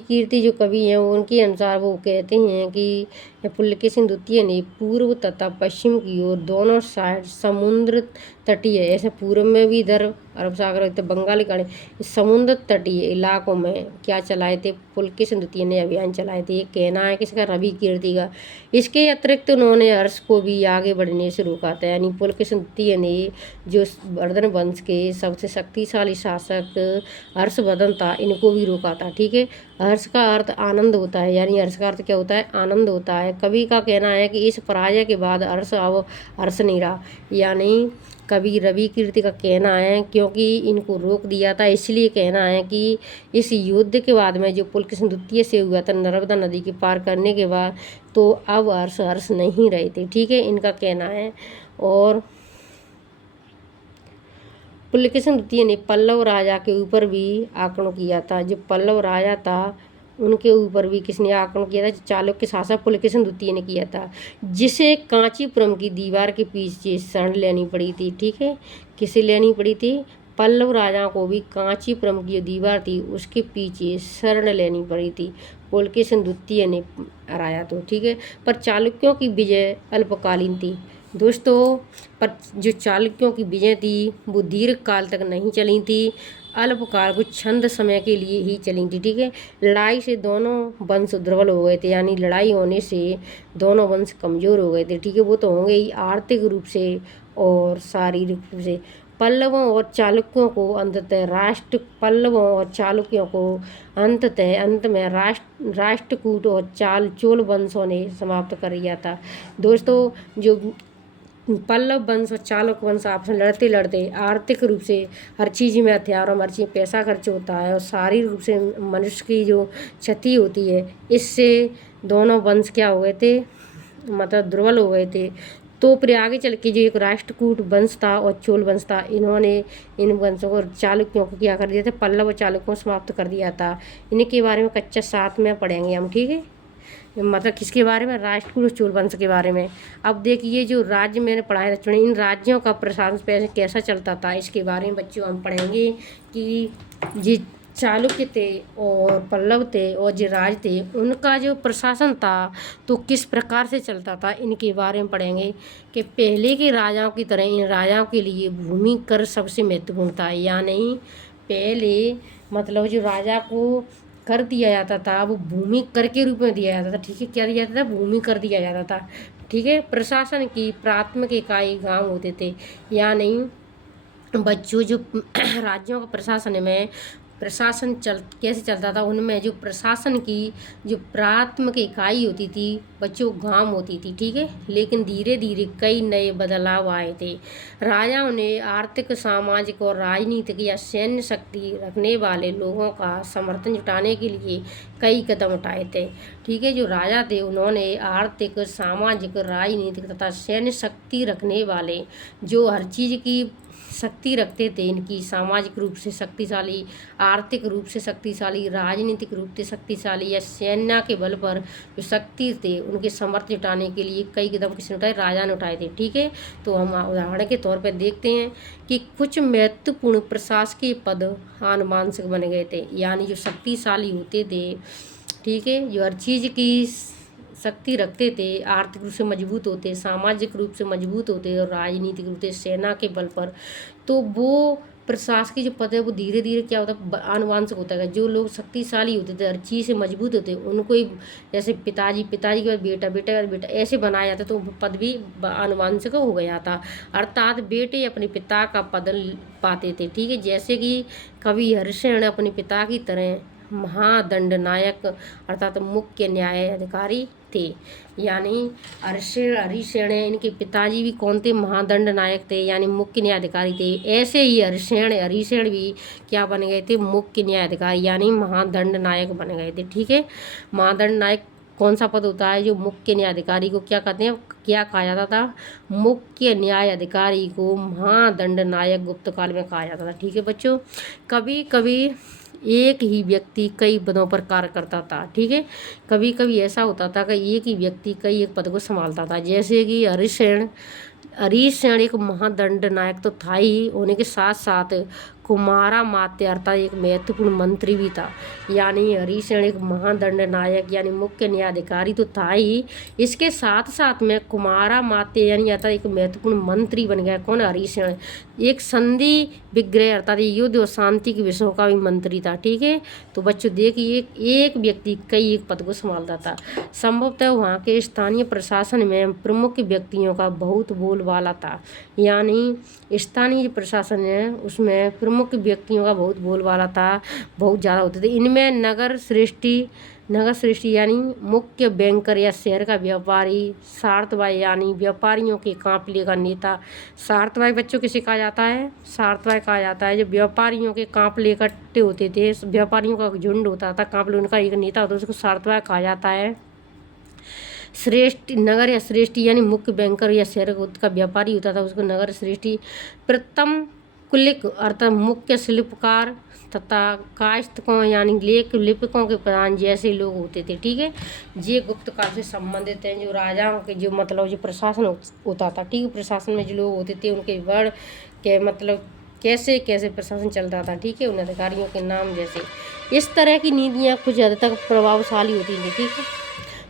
कीर्ति जो कवि हैं उनके अनुसार वो कहते हैं कि पुलकेशिन द्वितीय ने पूर्व तथा पश्चिम की ओर दोनों साइड समुद्र तटीय, ऐसे पूर्व में भी इधर अरब सागर, इधर बंगाली खाड़ी, समुद्र तटीय इलाकों में क्या चलाए थे? पुलकेशिन द्वितीय ने अभियान चलाए थे। ये कहना है किसका? रवि कीर्ति का। इसके अतिरिक्त उन्होंने हर्ष को भी आगे बढ़ने से रोका था। यानी पुलकेशिन द्वितीय ने जो वर्धन वंश के सबसे शक्तिशाली शासक हर्षवर्धन था, इनको भी रोका था। ठीक है। हर्ष का अर्थ आनंद होता है। यानी हर्ष का अर्थ क्या होता है? आनंद होता है। कवि का कहना है कि इस पराजय के बाद हर्ष नहीं रहा। यानी कवि रवि कीर्ति का कहना है क्योंकि इनको रोक दिया था, इसलिए कहना है कि इस युद्ध के बाद में जो पुलकेशिन द्वितीय से हुआ था नर्मदा नदी के पार करने के बाद, तो अब हर्ष नहीं रहे थे। ठीक है। इनका कहना है। और पुलकेशिन द्वितीय ने पल्लव राजा के ऊपर भी आक्रमण किया था। जो पल्लव राजा था उनके ऊपर भी किसने आक्रमण किया था? चालुक्य शासक पुलकेशिन द्वितीय ने किया था, जिसे कांचीपुरम की दीवार के पीछे शरण लेनी पड़ी थी। ठीक है। किसे लेनी पड़ी थी? पल्लव राजाओं को भी कांचीपुरम की जो दीवार थी उसके पीछे शरण लेनी पड़ी थी। पुलकेशिन द्वितीय ने हराया तो। ठीक है। पर चालुक्यों की विजय अल्पकालीन थी दोस्तों। पर जो चालुक्यों की विजय थी वो दीर्घ काल तक नहीं चली थी, अल्पकाल कुछ छंद समय के लिए ही चली थी। ठीक है। लड़ाई से दोनों वंश दुर्बल हो गए थे। यानी लड़ाई होने से दोनों वंश कमजोर हो गए थे। ठीक है। वो तो होंगे ही आर्थिक रूप से और शारीरिक रूप से। पल्लवों और चालुक्यों को अंत में राष्ट्रकूट और चोल वंशों ने समाप्त कर दिया था। दोस्तों जो पल्लव वंश और चालुक्य वंश आपस में लड़ते लड़ते आर्थिक रूप से हर चीज़ में हथियारों में हर चीज़ पैसा खर्च होता है और शारीरिक रूप से मनुष्य की जो क्षति होती है, इससे दोनों वंश क्या हो गए थे? दुर्बल हो गए थे। तो फिर आगे चल के जो एक राष्ट्रकूट वंश था और चोल वंश था, इन्होंने इन वंशों को चालुक्यों को क्या कर दिया था? पल्लव और चालुक्यों को समाप्त कर दिया था। इनके बारे में कक्षा 7 में पढ़ेंगे हम। ठीक है। मतलब किसके बारे में, राष्ट्रकूट चोल वंश के बारे में। अब देखिए जो राज्य मैंने पढ़ाया था, इन राज्यों का प्रशासन कैसा चलता था, इसके बारे में बच्चों हम पढ़ेंगे कि जी चालुक्य थे और पल्लव थे और जो राज थे उनका जो प्रशासन था तो किस प्रकार से चलता था, इनके बारे में पढ़ेंगे। कि पहले के राजाओं की तरह इन राजाओं के लिए भूमि कर सबसे महत्वपूर्ण था, यानी पहले मतलब जो राजा को कर दिया जाता था वो भूमि कर के रूप में दिया जाता था। ठीक है, क्या दिया जाता था, भूमि कर दिया जाता था। ठीक है, प्रशासन की प्राथमिक इकाई गांव होते थे, यानी बच्चों जो राज्यों का प्रशासन में प्रशासन कैसे चलता था, उनमें जो प्रशासन की जो प्राथमिक इकाई होती थी बच्चों गांव होती थी। ठीक है, लेकिन धीरे धीरे कई नए बदलाव आए थे। राजाओं ने आर्थिक, सामाजिक और राजनीतिक या सैन्य शक्ति रखने वाले लोगों का समर्थन जुटाने के लिए कई कदम उठाए थे। ठीक है, जो राजा थे उन्होंने आर्थिक, सामाजिक, राजनीतिक तथा सैन्य शक्ति रखने वाले, जो हर चीज़ की शक्ति रखते थे, इनकी सामाजिक रूप से शक्तिशाली, आर्थिक रूप से शक्तिशाली, राजनीतिक रूप से शक्तिशाली या सेना के बल पर जो शक्ति थे उनके समर्थन जुटाने के लिए कई कदम किसने उठाए, राजा ने उठाए थे। ठीक है, तो हम उदाहरण के तौर पर देखते हैं कि कुछ महत्वपूर्ण प्रशासकीय पद आनुवंशिक बन गए थे, यानी जो शक्तिशाली होते थे, ठीक है, जो हर चीज़ की शक्ति रखते थे, आर्थिक रूप से मजबूत होते, सामाजिक रूप से मजबूत होते और राजनीतिक रूप से सेना के बल पर, तो वो प्रशासकीय जो पद है वो धीरे धीरे क्या होता है, आनुवंशिक होता है। जो लोग शक्तिशाली होते थे, हर चीज़ से मजबूत होते, उनको ही जैसे पिताजी के बाद बेटा, बेटे के बाद बेटा, ऐसे बनाया जाता, तो पद भी आनुवंशिक हो गया था। अर्थात बेटे अपने पिता का पद पाते थे। ठीक है, जैसे कि कवि हरिशरण अपने पिता की तरह महादंड नायक अर्थात मुख्य न्याय अधिकारी थे, यानी हरिशरण इनके पिताजी भी कौन थे, महादंड नायक थे, यानी मुख्य न्यायाधिकारी थे। ऐसे ही हरिशरण भी क्या बन गए थे, मुख्य न्यायाधिकारी यानी महादंड नायक बन गए थे। ठीक है, महादंड नायक कौन सा पद होता है, जो मुख्य न्यायाधिकारी को क्या कहते हैं, क्या कहा जाता था, मुख्य न्याय अधिकारी को महादंड नायक गुप्त काल में कहा जाता था। ठीक है बच्चों, कभी कभी एक ही व्यक्ति कई पदों पर कार्य करता था। ठीक है, कभी कभी ऐसा होता था कि एक ही व्यक्ति कई एक पद को संभालता था, जैसे कि हरिशरण एक महादंड नायक तो था ही, होने के साथ साथ कुमारामात्य अर्थात एक महत्वपूर्ण मंत्री भी था। यानी हरिशरण एक महादंड नायक यानी मुख्य न्यायाधिकारी तो था ही, इसके साथ साथ में कुमारामात्य यानी अर्थात एक महत्वपूर्ण मंत्री बन गया। कौन, हरिशरण। एक संधि विग्रह अर्थात युद्ध और शांति के विषयों का भी मंत्री था। ठीक है, तो बच्चों देखिए एक व्यक्ति कई एक पद को संभालता था। संभवतः वहाँ के स्थानीय प्रशासन में प्रमुख व्यक्तियों का बहुत बोलबाला था, यानी स्थानीय प्रशासन है उसमें प्रमुख व्यक्तियों का बहुत बोलबाला था, बहुत ज़्यादा होते थे। इनमें नगर श्रेष्ठी यानी मुख्य बैंकर या शहर का व्यापारी, सार्थवाई यानी व्यापारियों के काफिले का नेता। सार्थवाई बच्चों किसे कहा जाता है, सार्थवाई कहा जाता है जो व्यापारियों के काफिले इकट्ठे होते थे, व्यापारियों का झुंड होता था, काफिले उनका एक नेता होता था, उसको सार्थवाई कहा जाता है। श्रेष्ठ नगर या श्रेष्ठी यानी मुख्य बैंकर या शहर का व्यापारी होता था, उसको नगर श्रेष्ठी। प्रथम कुलिक अर्थात मुख्य शिल्पकार तथा कास्तकों यानी लेख लिपिकों के प्रधान जैसे लोग होते थे। ठीक है, ये गुप्त काल से संबंधित हैं, जो राजाओं के जो मतलब जो प्रशासन होता था। ठीक है, प्रशासन में जो लोग होते थे उनके वर्ण के मतलब कैसे कैसे प्रशासन चलता था। ठीक है, उन अधिकारियों के नाम जैसे, इस तरह की नीतियाँ कुछ हद तक प्रभावशाली होती थी। ठीक है,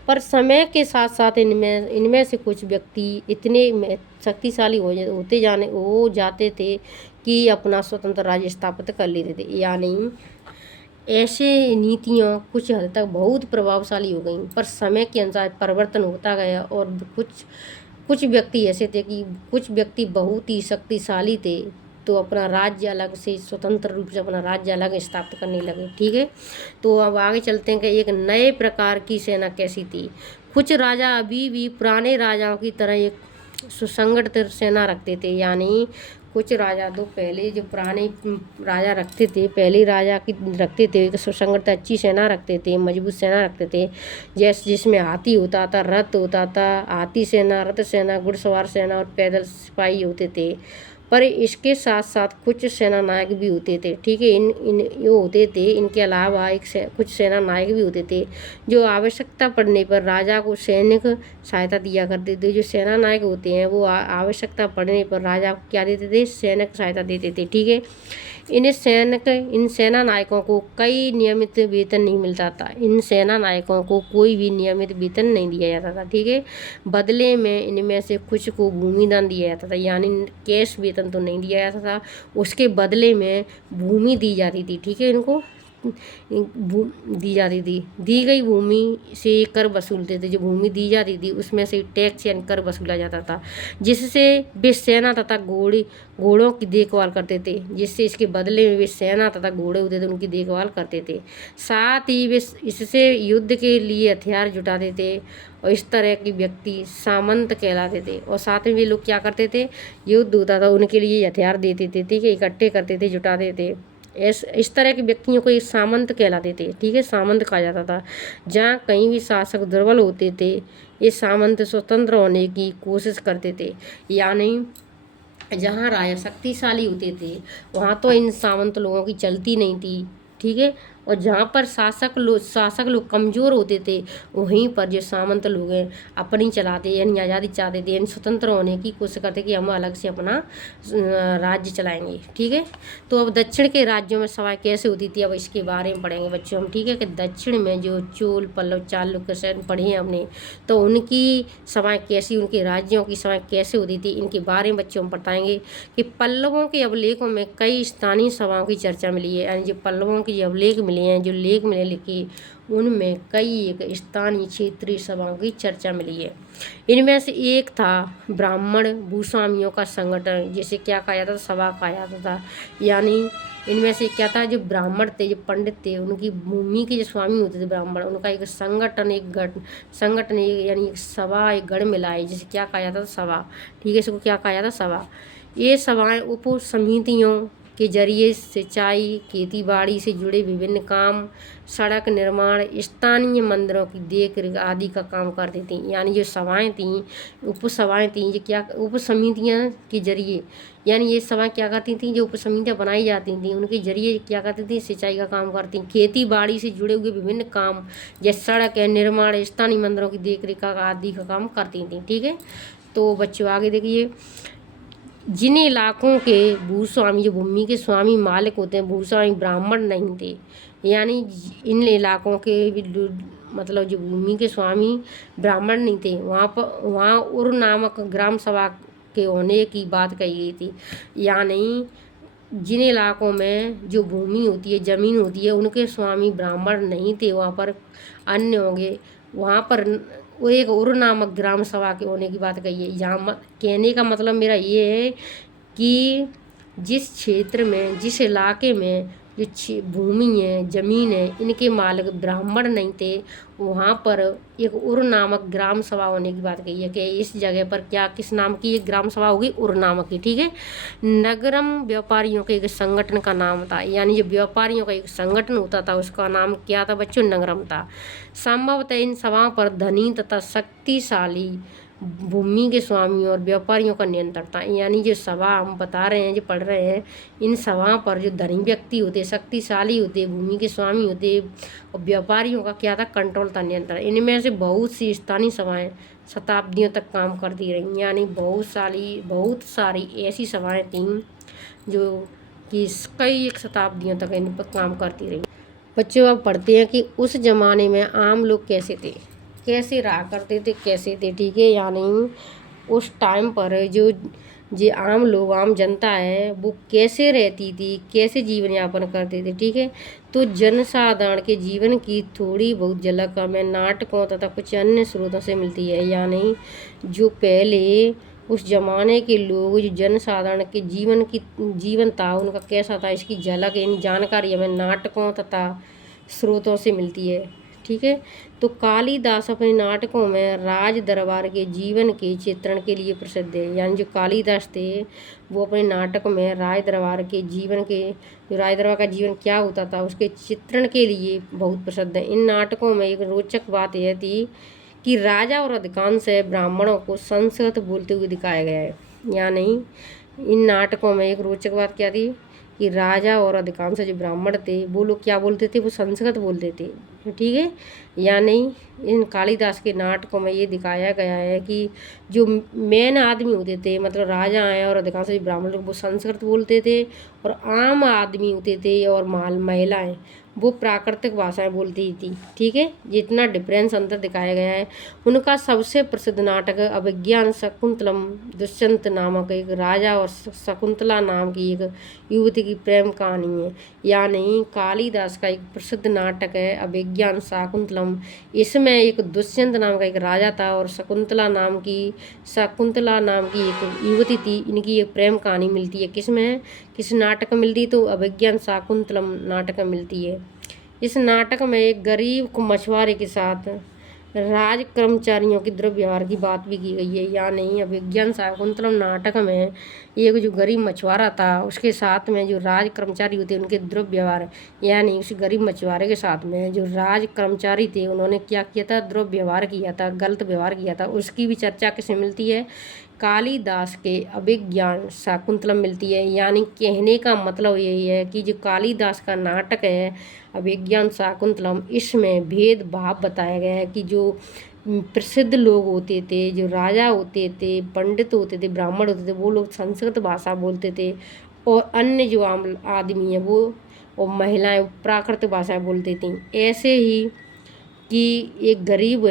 पर समय के साथ साथ इनमें से कुछ व्यक्ति इतने शक्तिशाली हो जाते थे कि अपना स्वतंत्र राज्य स्थापित कर लेते थे, यानी ऐसे नीतियाँ कुछ हद तक बहुत प्रभावशाली हो गई, पर समय के अनुसार परिवर्तन होता गया और कुछ व्यक्ति ऐसे थे कि कुछ व्यक्ति बहुत ही शक्तिशाली थे तो अपना राज्य अलग से स्वतंत्र रूप से अपना राज्य अलग स्थापित करने लगे। ठीक है, तो अब आगे चलते हैं कि एक नए प्रकार की सेना कैसी थी। कुछ राजा अभी भी पुराने राजाओं की तरह एक सुसंगठित सेना रखते थे, यानी कुछ राजा तो पहले जो पुराने राजा रखते थे, पहले राजा की रखते थे एक सुसंगठित अच्छी सेना रखते थे, मजबूत सेना रखते थे, जिसमें हाथी होता था, रथ होता था, हाथी सेना, रथ सेना, घुड़सवार सेना और पैदल सिपाही होते थे। पर इसके साथ साथ कुछ सेना नायक भी होते थे, ठीक है। इन इन ये होते थे, इनके अलावा कुछ सेना नायक भी होते थे जो आवश्यकता पड़ने पर राजा को सैनिक सहायता दिया करते थे। जो सेना नायक होते हैं वो आवश्यकता पड़ने पर राजा को क्या देते थे, सैनिक सहायता देते थे, ठीक है। इन सेना नायकों को कई नियमित वेतन नहीं मिलता था। इन सेना नायकों को कोई भी नियमित वेतन नहीं दिया जाता था, ठीक है। बदले में इनमें से कुछ को भूमि दान दिया जाता था, यानी कैश वेतन तो नहीं दिया जाता था, उसके बदले में भूमि दी जाती थी, ठीक है। इनको दी जाती थी। दी गई भूमि से कर वसूलते थे। जो भूमि दी जाती थी उसमें से टैक्स यानी कर वसूला जाता था, जिससे वे सेना तथा घोड़ों की देखभाल करते थे। जिससे इसके बदले में वे सेना तथा घोड़े होते थे उनकी देखभाल करते थे। साथ ही वे इससे युद्ध के लिए हथियार जुटाते थे और इस तरह के व्यक्ति सामंत कहलाते थे। और साथ में वे लोग क्या करते थे, युद्ध होता था उनके लिए हथियार देते थे, ठीक है, इकट्ठे करते थे, जुटाते थे। इस तरह के व्यक्तियों को एक सामंत कहलाते थे, ठीक है, सामंत कहा जाता था। जहाँ कहीं भी शासक दुर्बल होते थे ये सामंत स्वतंत्र होने की कोशिश करते थे, यानी जहाँ राजा शक्तिशाली होते थे वहाँ तो इन सामंत लोगों की चलती नहीं थी, ठीक है। और जहाँ पर शासक लोग कमज़ोर होते थे वहीं पर जो सामंत लोग हैं अपनी चलाते यानी आज़ादी चाहते थे, यानी स्वतंत्र होने की कोशिश करते कि हम अलग से अपना राज्य चलाएंगे, ठीक है। तो अब दक्षिण के राज्यों में सभाएं कैसे होती थी, अब इसके बारे में पढ़ेंगे बच्चों हम, ठीक है। कि दक्षिण में जो चोल पल्लव चालुक्य सैन्य पढ़े हैं हमने, तो उनकी सभाएं कैसी, उनके राज्यों की सभाएं कैसे होती थी, इनके बारे में बच्चों हम बताएंगे। कि पल्लवों के अभिलेखों में कई स्थानीय सभाओं की चर्चा मिली है, यानी जो पल्लवों के अभिलेख मिले हैं, जो लेख मिले लिखे, उनमें कई एक स्थानीय क्षेत्रीय सभाओं की चर्चा मिली है। इनमें से एक था ब्राह्मण भूस्वामियों का संगठन, जिसे क्या कहा जाता था, सभा कहा जाता था। यानी इनमें से क्या था, जो ब्राह्मण थे, जो पंडित थे, उनकी भूमि के जो स्वामी होते थे ब्राह्मण, उनका एक संगठन यानी एक सभा, एक गढ़ मिला है, जिसे क्या कहा जाता था, सभा, ठीक है। इसको क्या कहा जाता, सभा। ये सभाएं उप समितियों के जरिए सिंचाई, खेती बाड़ी से जुड़े विभिन्न काम, सड़क निर्माण, स्थानीय मंदिरों की देख रेख आदि का काम करती थी। यानी जो सभाएं थीं, उप सभाएं थीं, जो क्या उप समितियाँ के जरिए, यानी ये सभाएं क्या करती थीं, जो उप समितियाँ बनाई जाती थीं उनके जरिए क्या करती थी, सिंचाई का काम करती, खेती बाड़ी से जुड़े हुए विभिन्न काम जैसे सड़क है, निर्माण, स्थानीय मंदिरों की देख रेख आदि का काम करती थी, ठीक है। तो बच्चों आगे देखिए, जिन इलाकों के भूस्वामी, जो भूमि के स्वामी मालिक होते हैं, भूस्वामी ब्राह्मण नहीं थे, यानी इन इलाकों के मतलब जो भूमि के स्वामी ब्राह्मण नहीं थे, वहाँ उर नामक ग्राम सभा के होने की बात कही गई थी। यानी जिन इलाकों में जो भूमि होती है, ज़मीन होती है, उनके स्वामी ब्राह्मण नहीं थे, वहाँ पर अन्य होंगे, वहाँ पर वो एक उर नामक ग्राम सभा के होने की बात कही है। यहाँ कहने का मतलब मेरा ये है कि जिस क्षेत्र में, जिस इलाके में जो भूमि है, ज़मीन है, इनके मालिक ब्राह्मण नहीं थे, वहाँ पर एक उर नामक ग्राम सभा होने की बात कही है। कि इस जगह पर क्या, किस नाम की एक ग्राम सभा होगी, उर नामक की, ठीक है। नगरम व्यापारियों के एक संगठन का नाम था, यानी जो व्यापारियों का एक संगठन होता था उसका नाम क्या था बच्चों, नगरम था। संभवतः इन सभाओं पर धनी तथा शक्तिशाली भूमि के स्वामी और व्यापारियों का नियंत्रण था। यानी जो सभा हम बता रहे हैं, जो पढ़ रहे हैं, इन सभाओं पर जो धनी व्यक्ति होते, शक्तिशाली होते, भूमि के स्वामी होते और व्यापारियों का क्या था, कंट्रोल था, नियंत्रण। इनमें से बहुत सी स्थानीय सभाएं शताब्दियों तक काम करती रहीं, यानी बहुत सारी ऐसी सभाएं थीं जो कि कई एक शताब्दियों तक इन पर काम करती रहीं। बच्चों अब पढ़ते हैं कि उस ज़माने में आम लोग कैसे थे, कैसे रहा करते थे, कैसे थे, ठीक है। यानी उस टाइम पर जो आम लोग, आम जनता है, वो कैसे रहती थी, कैसे जीवन यापन करते थे, ठीक है। तो जनसाधारण के जीवन की थोड़ी बहुत झलक हमें नाटकों तथा कुछ अन्य स्रोतों से मिलती है। यानी जो पहले उस जमाने के लोग, जो जनसाधारण के जीवन था उनका कैसा था, इसकी झलक यानी जानकारी हमें नाटकों तथा स्रोतों से मिलती है, ठीक है। तो कालिदास अपने नाटकों में राज दरबार के जीवन के चित्रण के लिए प्रसिद्ध है। यानी जो कालिदास थे वो अपने नाटक में राज दरबार के जीवन के, जो राज दरबार का जीवन क्या होता था उसके चित्रण के लिए बहुत प्रसिद्ध है। इन नाटकों में एक रोचक बात यह थी कि राजा और अधिकांश ब्राह्मणों को संस्कृत बोलते हुए दिखाया गया है। यानी इन नाटकों में एक रोचक बात क्या थी कि राजा और अधिकांश जो ब्राह्मण थे वो लोग क्या बोलते थे, वो संस्कृत बोलते थे, ठीक है या नहीं। इन कालिदास के नाटकों में ये दिखाया गया है कि जो मेन आदमी होते थे, मतलब राजा हैं और अधिकांश जो ब्राह्मण लोग, वो संस्कृत बोलते थे, और आम आदमी होते थे और महिलाएं वो प्राकृतिक भाषाएं बोलती थी, ठीक है। जितना डिफरेंस अंतर दिखाया गया है। उनका सबसे प्रसिद्ध नाटक अभिज्ञान शकुंतलम, दुष्यंत नामक एक राजा और शकुंतला नाम की एक युवती की प्रेम कहानी है, यानी कालिदास का एक प्रसिद्ध नाटक है अभिज्ञान शकुंतलम। इसमें एक दुष्यंत नाम का एक राजा था और शकुंतला नाम की एक युवती थी। इनकी एक प्रेम कहानी मिलती है किसमें, किस नाटक में मिलती है, तो अभिज्ञान शकुंतलम नाटक में मिलती है। इस नाटक में एक गरीब मछुआरे के साथ राज कर्मचारियों की दुर्व्यवहार की बात भी की गई है, या नहीं। अभिज्ञान शकुंतलम नाटक में एक जो गरीब मछुआरा था उसके साथ में जो राज कर्मचारी होते उनके दुर्व्यवहार, यानी उस गरीब मछुआरे के साथ में जो राज कर्मचारी थे उन्होंने क्या किया था, दुर्व्यवहार किया था, गलत व्यवहार किया था। उसकी भी चर्चा किसमें मिलती है, कालिदास के अभिज्ञान शाकुंतलम मिलती है। यानी कहने का मतलब यही है कि जो कालिदास का नाटक है अभिज्ञान शाकुंतलम, इसमें भेदभाव बताया गया है कि जो प्रसिद्ध लोग होते थे, जो राजा होते थे, पंडित होते थे, ब्राह्मण होते थे, वो लोग संस्कृत भाषा बोलते थे, और अन्य जो आम आदमी है वो और महिलाएं प्राकृतिक भाषा बोलती थीं। ऐसे ही कि एक गरीब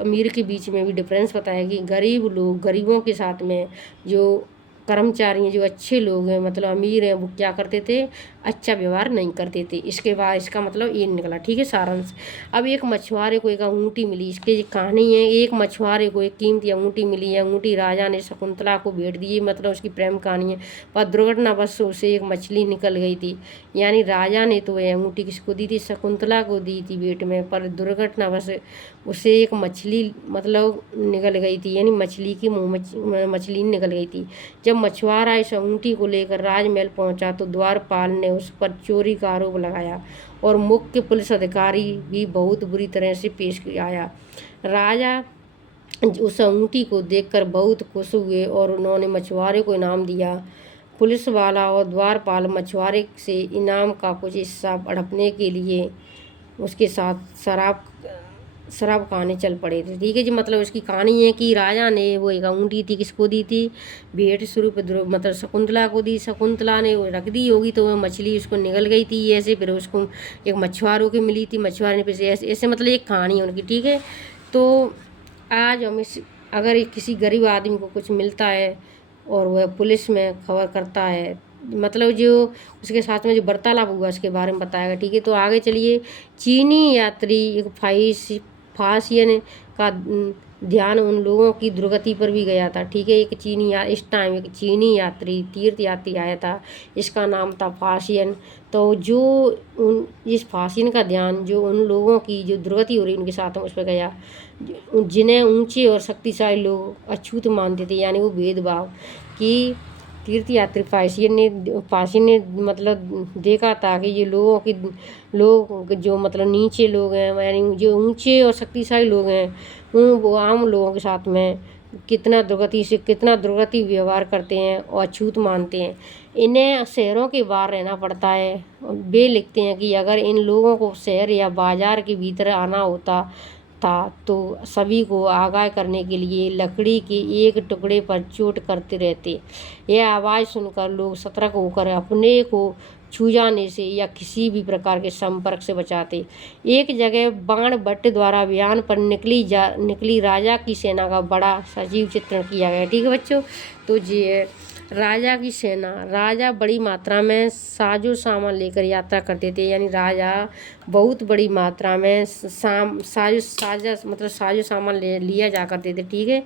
अमीर के बीच में भी डिफरेंस बताया कि गरीब लोग, गरीबों के साथ में जो कर्मचारी हैं, जो अच्छे लोग हैं, मतलब अमीर हैं, वो क्या करते थे, अच्छा व्यवहार नहीं करते थे। इसके बाद इसका मतलब ये निकला, ठीक है सारांश। अब एक मछुआरे को एक अंगूठी मिली, इसकी कहानी है। एक मछुआरे को एक कीमती अंगूठी मिली है, अंगूठी राजा ने शकुंतला को भेंट दी, मतलब उसकी प्रेम कहानी है। पर दुर्घटनावश उसे एक मछली निकल गई थी, यानी राजा ने तो वह अंगूठी किसको दी थी, शकुंतला को दी थी भेंट में, पर दुर्घटनावश उसे एक मछली मतलब निकल गई थी, यानी मछली की मुँह मछली निकल गई थी। जब मछुआरा इस अंगूठी को लेकर राजमहल पहुंचा तो द्वारपाल ने उस पर चोरी का आरोप लगाया और मुख्य पुलिस अधिकारी भी बहुत बुरी तरह से पेश आया। राजा उस अंगूठी को देखकर बहुत खुश हुए और उन्होंने मछुआरे को इनाम दिया। पुलिस वाला और द्वारपाल मछुआरे से इनाम का कुछ हिस्सा हड़पने के लिए उसके साथ शराब खाने चल पड़े थे, ठीक है जी। मतलब उसकी कहानी है कि राजा ने वो एक अंगूठी थी, किसको दी थी, भेंट स्वरूप मतलब शकुंतला को दी। शकुंतला ने वो रख दी होगी तो वह मछली उसको निकल गई थी ऐसे, फिर उसको एक मछुआरों की मिली थी, मछुआरे ने फिर से ऐसे मतलब एक कहानी है उनकी, ठीक है। तो आज हम अगर किसी गरीब आदमी को कुछ मिलता है और वह पुलिस में खबर करता है, मतलब जो उसके साथ में जो वार्तालाप हुआ उसके बारे में बताएगा, ठीक है। तो आगे चलिए। चीनी यात्री एक फासियन का ध्यान उन लोगों की दुर्गति पर भी गया था, ठीक है। इस टाइम एक चीनी यात्री तीर्थ यात्री आया था, इसका नाम था फासियन। तो जो इस फासियन का ध्यान जो उन लोगों की जो दुर्गति हो रही उनके साथ में उस पर गया, जिन्हें ऊंचे और शक्तिशाली लोग अछूत मानते थे, यानी वो भेदभाव कि तीर्थयात्री फासियन ने मतलब देखा था कि ये लोग जो मतलब नीचे लोग हैं, यानी जो ऊंचे और शक्तिशाली लोग हैं, वो आम लोगों के साथ में कितना दुर्गति व्यवहार करते हैं और अछूत मानते हैं। इन्हें शहरों के बाहर रहना पड़ता है। वे लिखते हैं कि अगर इन लोगों को शहर या बाजार के भीतर आना होता था तो सभी को आगाह करने के लिए लकड़ी के एक टुकड़े पर चोट करते रहते। यह आवाज़ सुनकर लोग सतर्क होकर अपने को छू जाने से या किसी भी प्रकार के संपर्क से बचाते। एक जगह बाण भट्ट द्वारा अभियान पर निकली राजा की सेना का बड़ा सजीव चित्रण किया गया, ठीक है बच्चों। तो ये राजा की सेना, राजा बड़ी मात्रा में साजो सामान लेकर यात्रा करते थे, यानी राजा बहुत बड़ी मात्रा में साजो सामान लिया जा करते थे, ठीक है।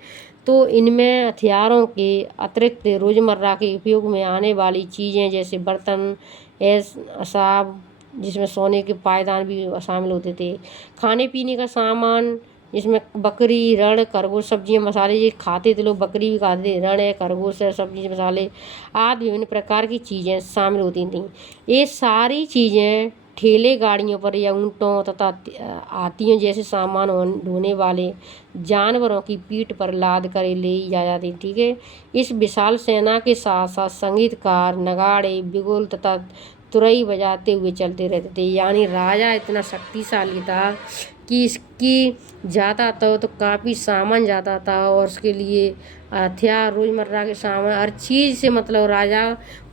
तो इनमें हथियारों के अतिरिक्त रोज़मर्रा के उपयोग में आने वाली चीज़ें जैसे बर्तन, असाब, जिसमें सोने के पायदान भी शामिल होते थे, खाने पीने का सामान जिसमें बकरी, रण, खरगोश, सब्जियां, मसाले, ये खाते थे लोग, बकरी भी खाते थे, रण है, खरगोश है, सब्जी, मसाले आदि विभिन्न प्रकार की चीज़ें शामिल होती थीं। ये सारी चीज़ें ठेले गाड़ियों पर या ऊँटों तथा हाथियों जैसे सामान ढोने वाले जानवरों की पीठ पर लाद कर ले जाया जाती। ठीक है, इस विशाल सेना के साथ साथ संगीतकार नगाड़े बिगुल तथा तुरई बजाते हुए चलते रहते थे। यानी राजा इतना शक्तिशाली था कि इसकी जाता तो काफ़ी सामान जाता था, और उसके लिए हथियार रोज़मर्रा के सामान हर चीज़ से मतलब राजा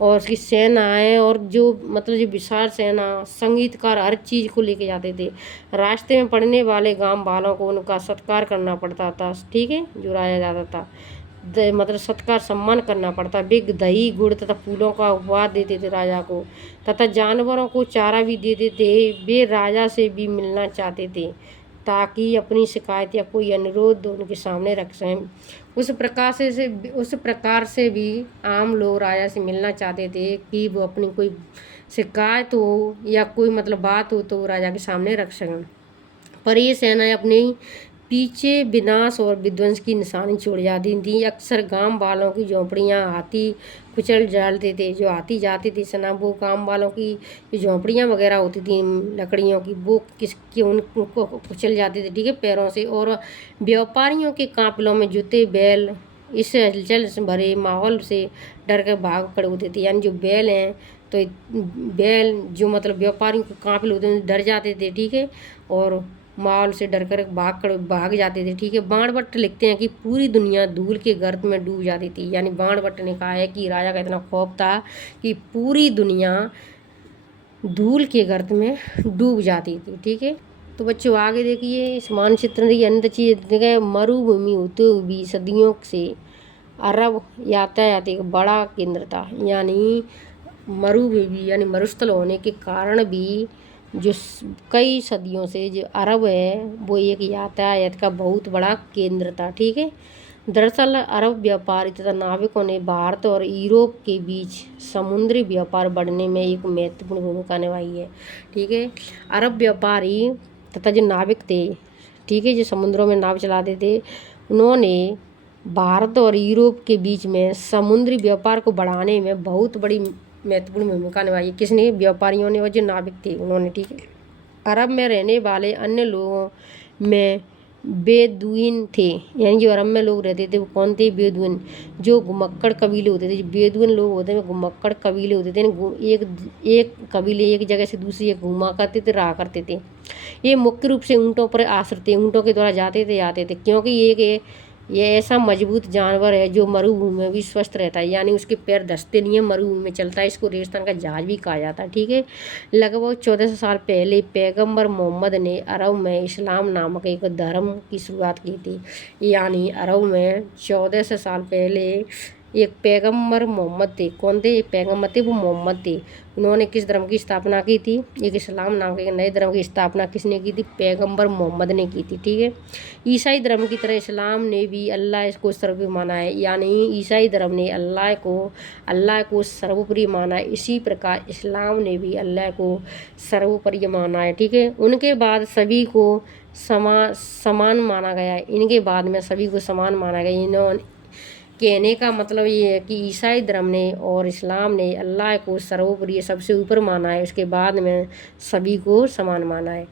और उसकी सेनाएं और जो मतलब जो विशाल सेना संगीतकार हर चीज़ को लेके जाते थे। रास्ते में पड़ने वाले गांव वालों को उनका सत्कार करना पड़ता था। ठीक है, जो राजा जाता था मतलब सत्कार सम्मान करना पड़ता। वे दही गुड़ तथा फूलों का उपहार देते थे राजा को, तथा जानवरों को चारा भी देते थे। वे राजा से भी मिलना चाहते थे ताकि अपनी शिकायत या कोई अनुरोध उनके सामने रख सकें। उस प्रकार से भी आम लोग राजा से मिलना चाहते थे कि वो अपनी कोई शिकायत हो या कोई मतलब बात हो तो वो राजा के सामने रख सकें। पर ये सेनाएं अपनी पीछे विनाश और विध्वंस की निशानी छोड़ जाती थी। अक्सर गांव वालों की झोंपड़ियां हाथी कुचल डालते थे। जो हाथी जाते थे सेना, वो गांव वालों की जो झोंपड़ियां वगैरह होती थी लकड़ियों की, वो किसकी उनको कुचल जाते थे। ठीक है, पैरों से। और व्यापारियों के काफिलों में जूते बैल इस हलचल से भरे माहौल से डर कर भाग खड़े होते थे। यानी जो बैल हैं तो बैल जो मतलब व्यापारियों के काफिले होते हैं डर जाते थे। ठीक है, और माहौल से डर कर भाग जाते थे। ठीक है, बाणभट्ट लिखते हैं कि पूरी दुनिया धूल के गर्त में डूब जाती थी। यानी बाणभट्ट ने कहा है कि राजा का इतना खौफ था कि पूरी दुनिया धूल के गर्त में डूब जाती थी। ठीक है, तो बच्चों आगे देखिए इस मानचित्र की अन्य चीज मरुभूमि होते हुए भी सदियों से अरब यातायात एक बड़ा केंद्र था। यानी मरुभूमि यानी मरुस्थल होने के कारण भी जो कई सदियों से जो अरब है वो एक यातायात का बहुत बड़ा केंद्र था। ठीक है, दरअसल अरब व्यापारी तथा नाविकों ने भारत और यूरोप के बीच समुद्री व्यापार बढ़ने में एक महत्वपूर्ण भूमिका निभाई है। ठीक है, अरब व्यापारी तथा जो नाविक थे, ठीक है, जो समुद्रों में नाव चलाते थे, उन्होंने भारत और यूरोप के बीच में समुद्री व्यापार को बढ़ाने में बहुत बड़ी महत्वपूर्ण भूमिका निभाई। किसने? व्यापारियों ने और जो नाविक थे उन्होंने। ठीक है, अरब में रहने वाले अन्य लोगों में बेदुइन थे। यानी जो अरब में लोग रहते थे वो कौन थे? बेदुइन, जो घुमक्कड़ कबीले होते थे। जो बेदुइन लोग होते हैं घुमक्कड़ कबीले होते थे। एक कबीले एक जगह से दूसरी जगह घुमा करते थे, रहा करते थे। ये मुख्य रूप से ऊँटों पर आश्रित थे, ऊँटों के द्वारा जाते थे आते थे, क्योंकि ये ऐसा मजबूत जानवर है जो मरुभूमि में भी स्वस्थ रहता है। यानी उसके पैर धंसते नहीं है, मरुभूमि में चलता है। इसको रेगिस्तान का जहाज भी कहा जाता है। ठीक है, लगभग 1400 साल पहले पैगंबर मोहम्मद ने अरब में इस्लाम नामक एक धर्म की शुरुआत की थी। यानी अरब में 1400 साल पहले एक पैगंबर मोहम्मद थे। कौन थे? एक पैगंबर थे, वो मोहम्मद थे। उन्होंने किस धर्म की स्थापना की थी? एक इस्लाम नाम के नए धर्म की स्थापना किसने की थी? पैगंबर मोहम्मद ने की थी। ठीक है, ईसाई धर्म की तरह इस्लाम ने भी अल्लाह को सर्वोपरि माना है। यानी ईसाई धर्म ने अल्लाह को सर्वोपरि माना है। इसी प्रकार इस्लाम ने भी अल्लाह को सर्वोपरि माना है। ठीक है, उनके बाद सभी को समान माना गया। इनके बाद में सभी को समान माना गया। इन्होंने कहने का मतलब ये है कि ईसाई धर्म ने और इस्लाम ने अल्लाह को सर्वोपरि सबसे ऊपर माना है, उसके बाद में सभी को समान माना है।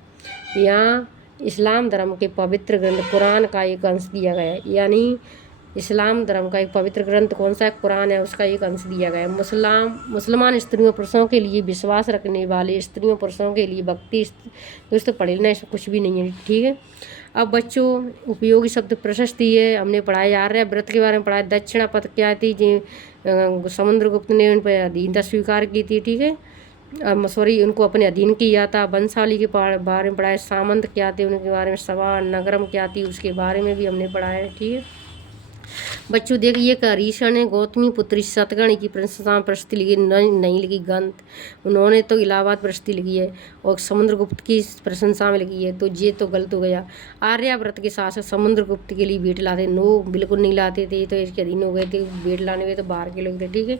यहाँ इस्लाम धर्म के पवित्र ग्रंथ कुरान का एक अंश दिया गया है। यानी इस्लाम धर्म का एक पवित्र ग्रंथ कौन सा है? कुरान है, उसका एक अंश दिया गया है। मुसलमान स्त्रियों पुरुषों के लिए विश्वास रखने वाले स्त्रियों पुरुषों के लिए भक्ति दोस्तों पढ़ लेना, इसमें कुछ भी नहीं है। ठीक है, अब बच्चों उपयोगी शब्द प्रशस्ति है हमने पढ़ाया। आर्य व्रत के बारे में पढ़ाया। दक्षिणा पथ क्या थी? जी समुद्रगुप्त ने उन पर अधीनता स्वीकार की थी। ठीक है, सॉरी उनको अपने अधीन किया था। वंशावली के बारे में पढ़ाया। सामंत क्या थे उनके बारे में। सभा नगरम क्या थी उसके बारे में भी हमने पढ़ाया है। ठीक है बच्चों, देखिए हरीशा ने गौतमी पुत्री सतगणी की प्रशंसा में प्रशस्ति लिखी, नहीं लिखी ग्रंथ। उन्होंने तो इलाहाबाद प्रशस्ति लिखी है और समुद्रगुप्त की प्रशंसा में लिखी है, तो ये तो गलत हो गया। आर्यावर्त के साथ समुद्रगुप्त के लिए भेंट लाते, नो बिल्कुल नहीं लाते थे, तो इसके अधीन हो गए थे। भेंट लाने में तो बाहर के लोग थे। ठीक है,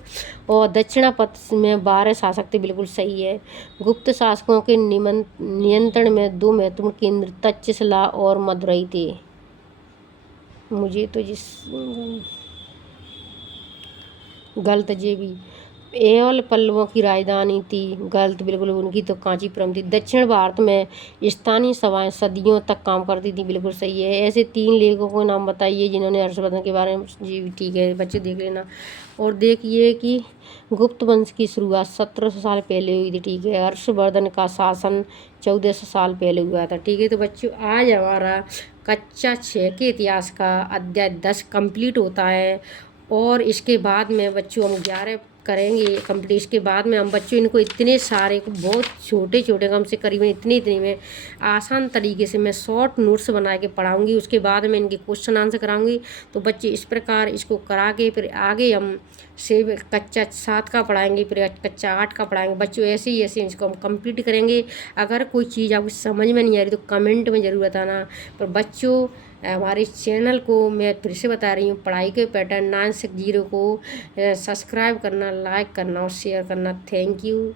और दक्षिणापथ में 12 शासक थे, बिल्कुल सही है। गुप्त शासकों के नियंत्रण में 2 महत्वपूर्ण केंद्र तक्षशिला और मदुरई थे। मुझे तो जिस गलत जे भी एवल पल्लवों की राजधानी थी। गलत, बिल्कुल उनकी तो कांचीपुरम थी। दक्षिण भारत में स्थानीय सभाएं सदियों तक काम करती थी। बिल्कुल सही है। ऐसे 3 लेखकों के नाम बताइए जिन्होंने हर्षवर्धन के बारे में। जी ठीक है बच्चे, देख लेना। और देखिए कि गुप्त वंश की शुरुआत 1700 साल पहले हुई थी। ठीक है। हर्षवर्धन का शासन 1400 साल पहले हुआ था। ठीक है। तो बच्चों आज हमारा कक्षा 6 के इतिहास का अध्याय 10 कंप्लीट होता है। और इसके बाद में बच्चों हम 11 करेंगे कंप्लीट। इसके बाद में हम बच्चों इनको इतने सारे बहुत छोटे छोटे कम से करीबन इतनी में आसान तरीके से मैं शॉर्ट नोट्स बना के पढ़ाऊँगी। उसके बाद में इनके क्वेश्चन आंसर कराऊँगी। तो बच्चे इस प्रकार इसको करा के फिर आगे हम से कक्षा 7 का पढ़ाएंगे, फिर कक्षा 8 का पढ़ाएंगे। बच्चों ऐसे ही ऐसे इसको हम कंप्लीट करेंगे। अगर कोई चीज़ आपको समझ में नहीं आ रही तो कमेंट में ज़रूर बताना। पर बच्चों हमारे इस चैनल को मैं फिर से बता रही हूँ, पढ़ाई के पैटर्न 960 को सब्सक्राइब करना, लाइक करना और शेयर करना। Thank you.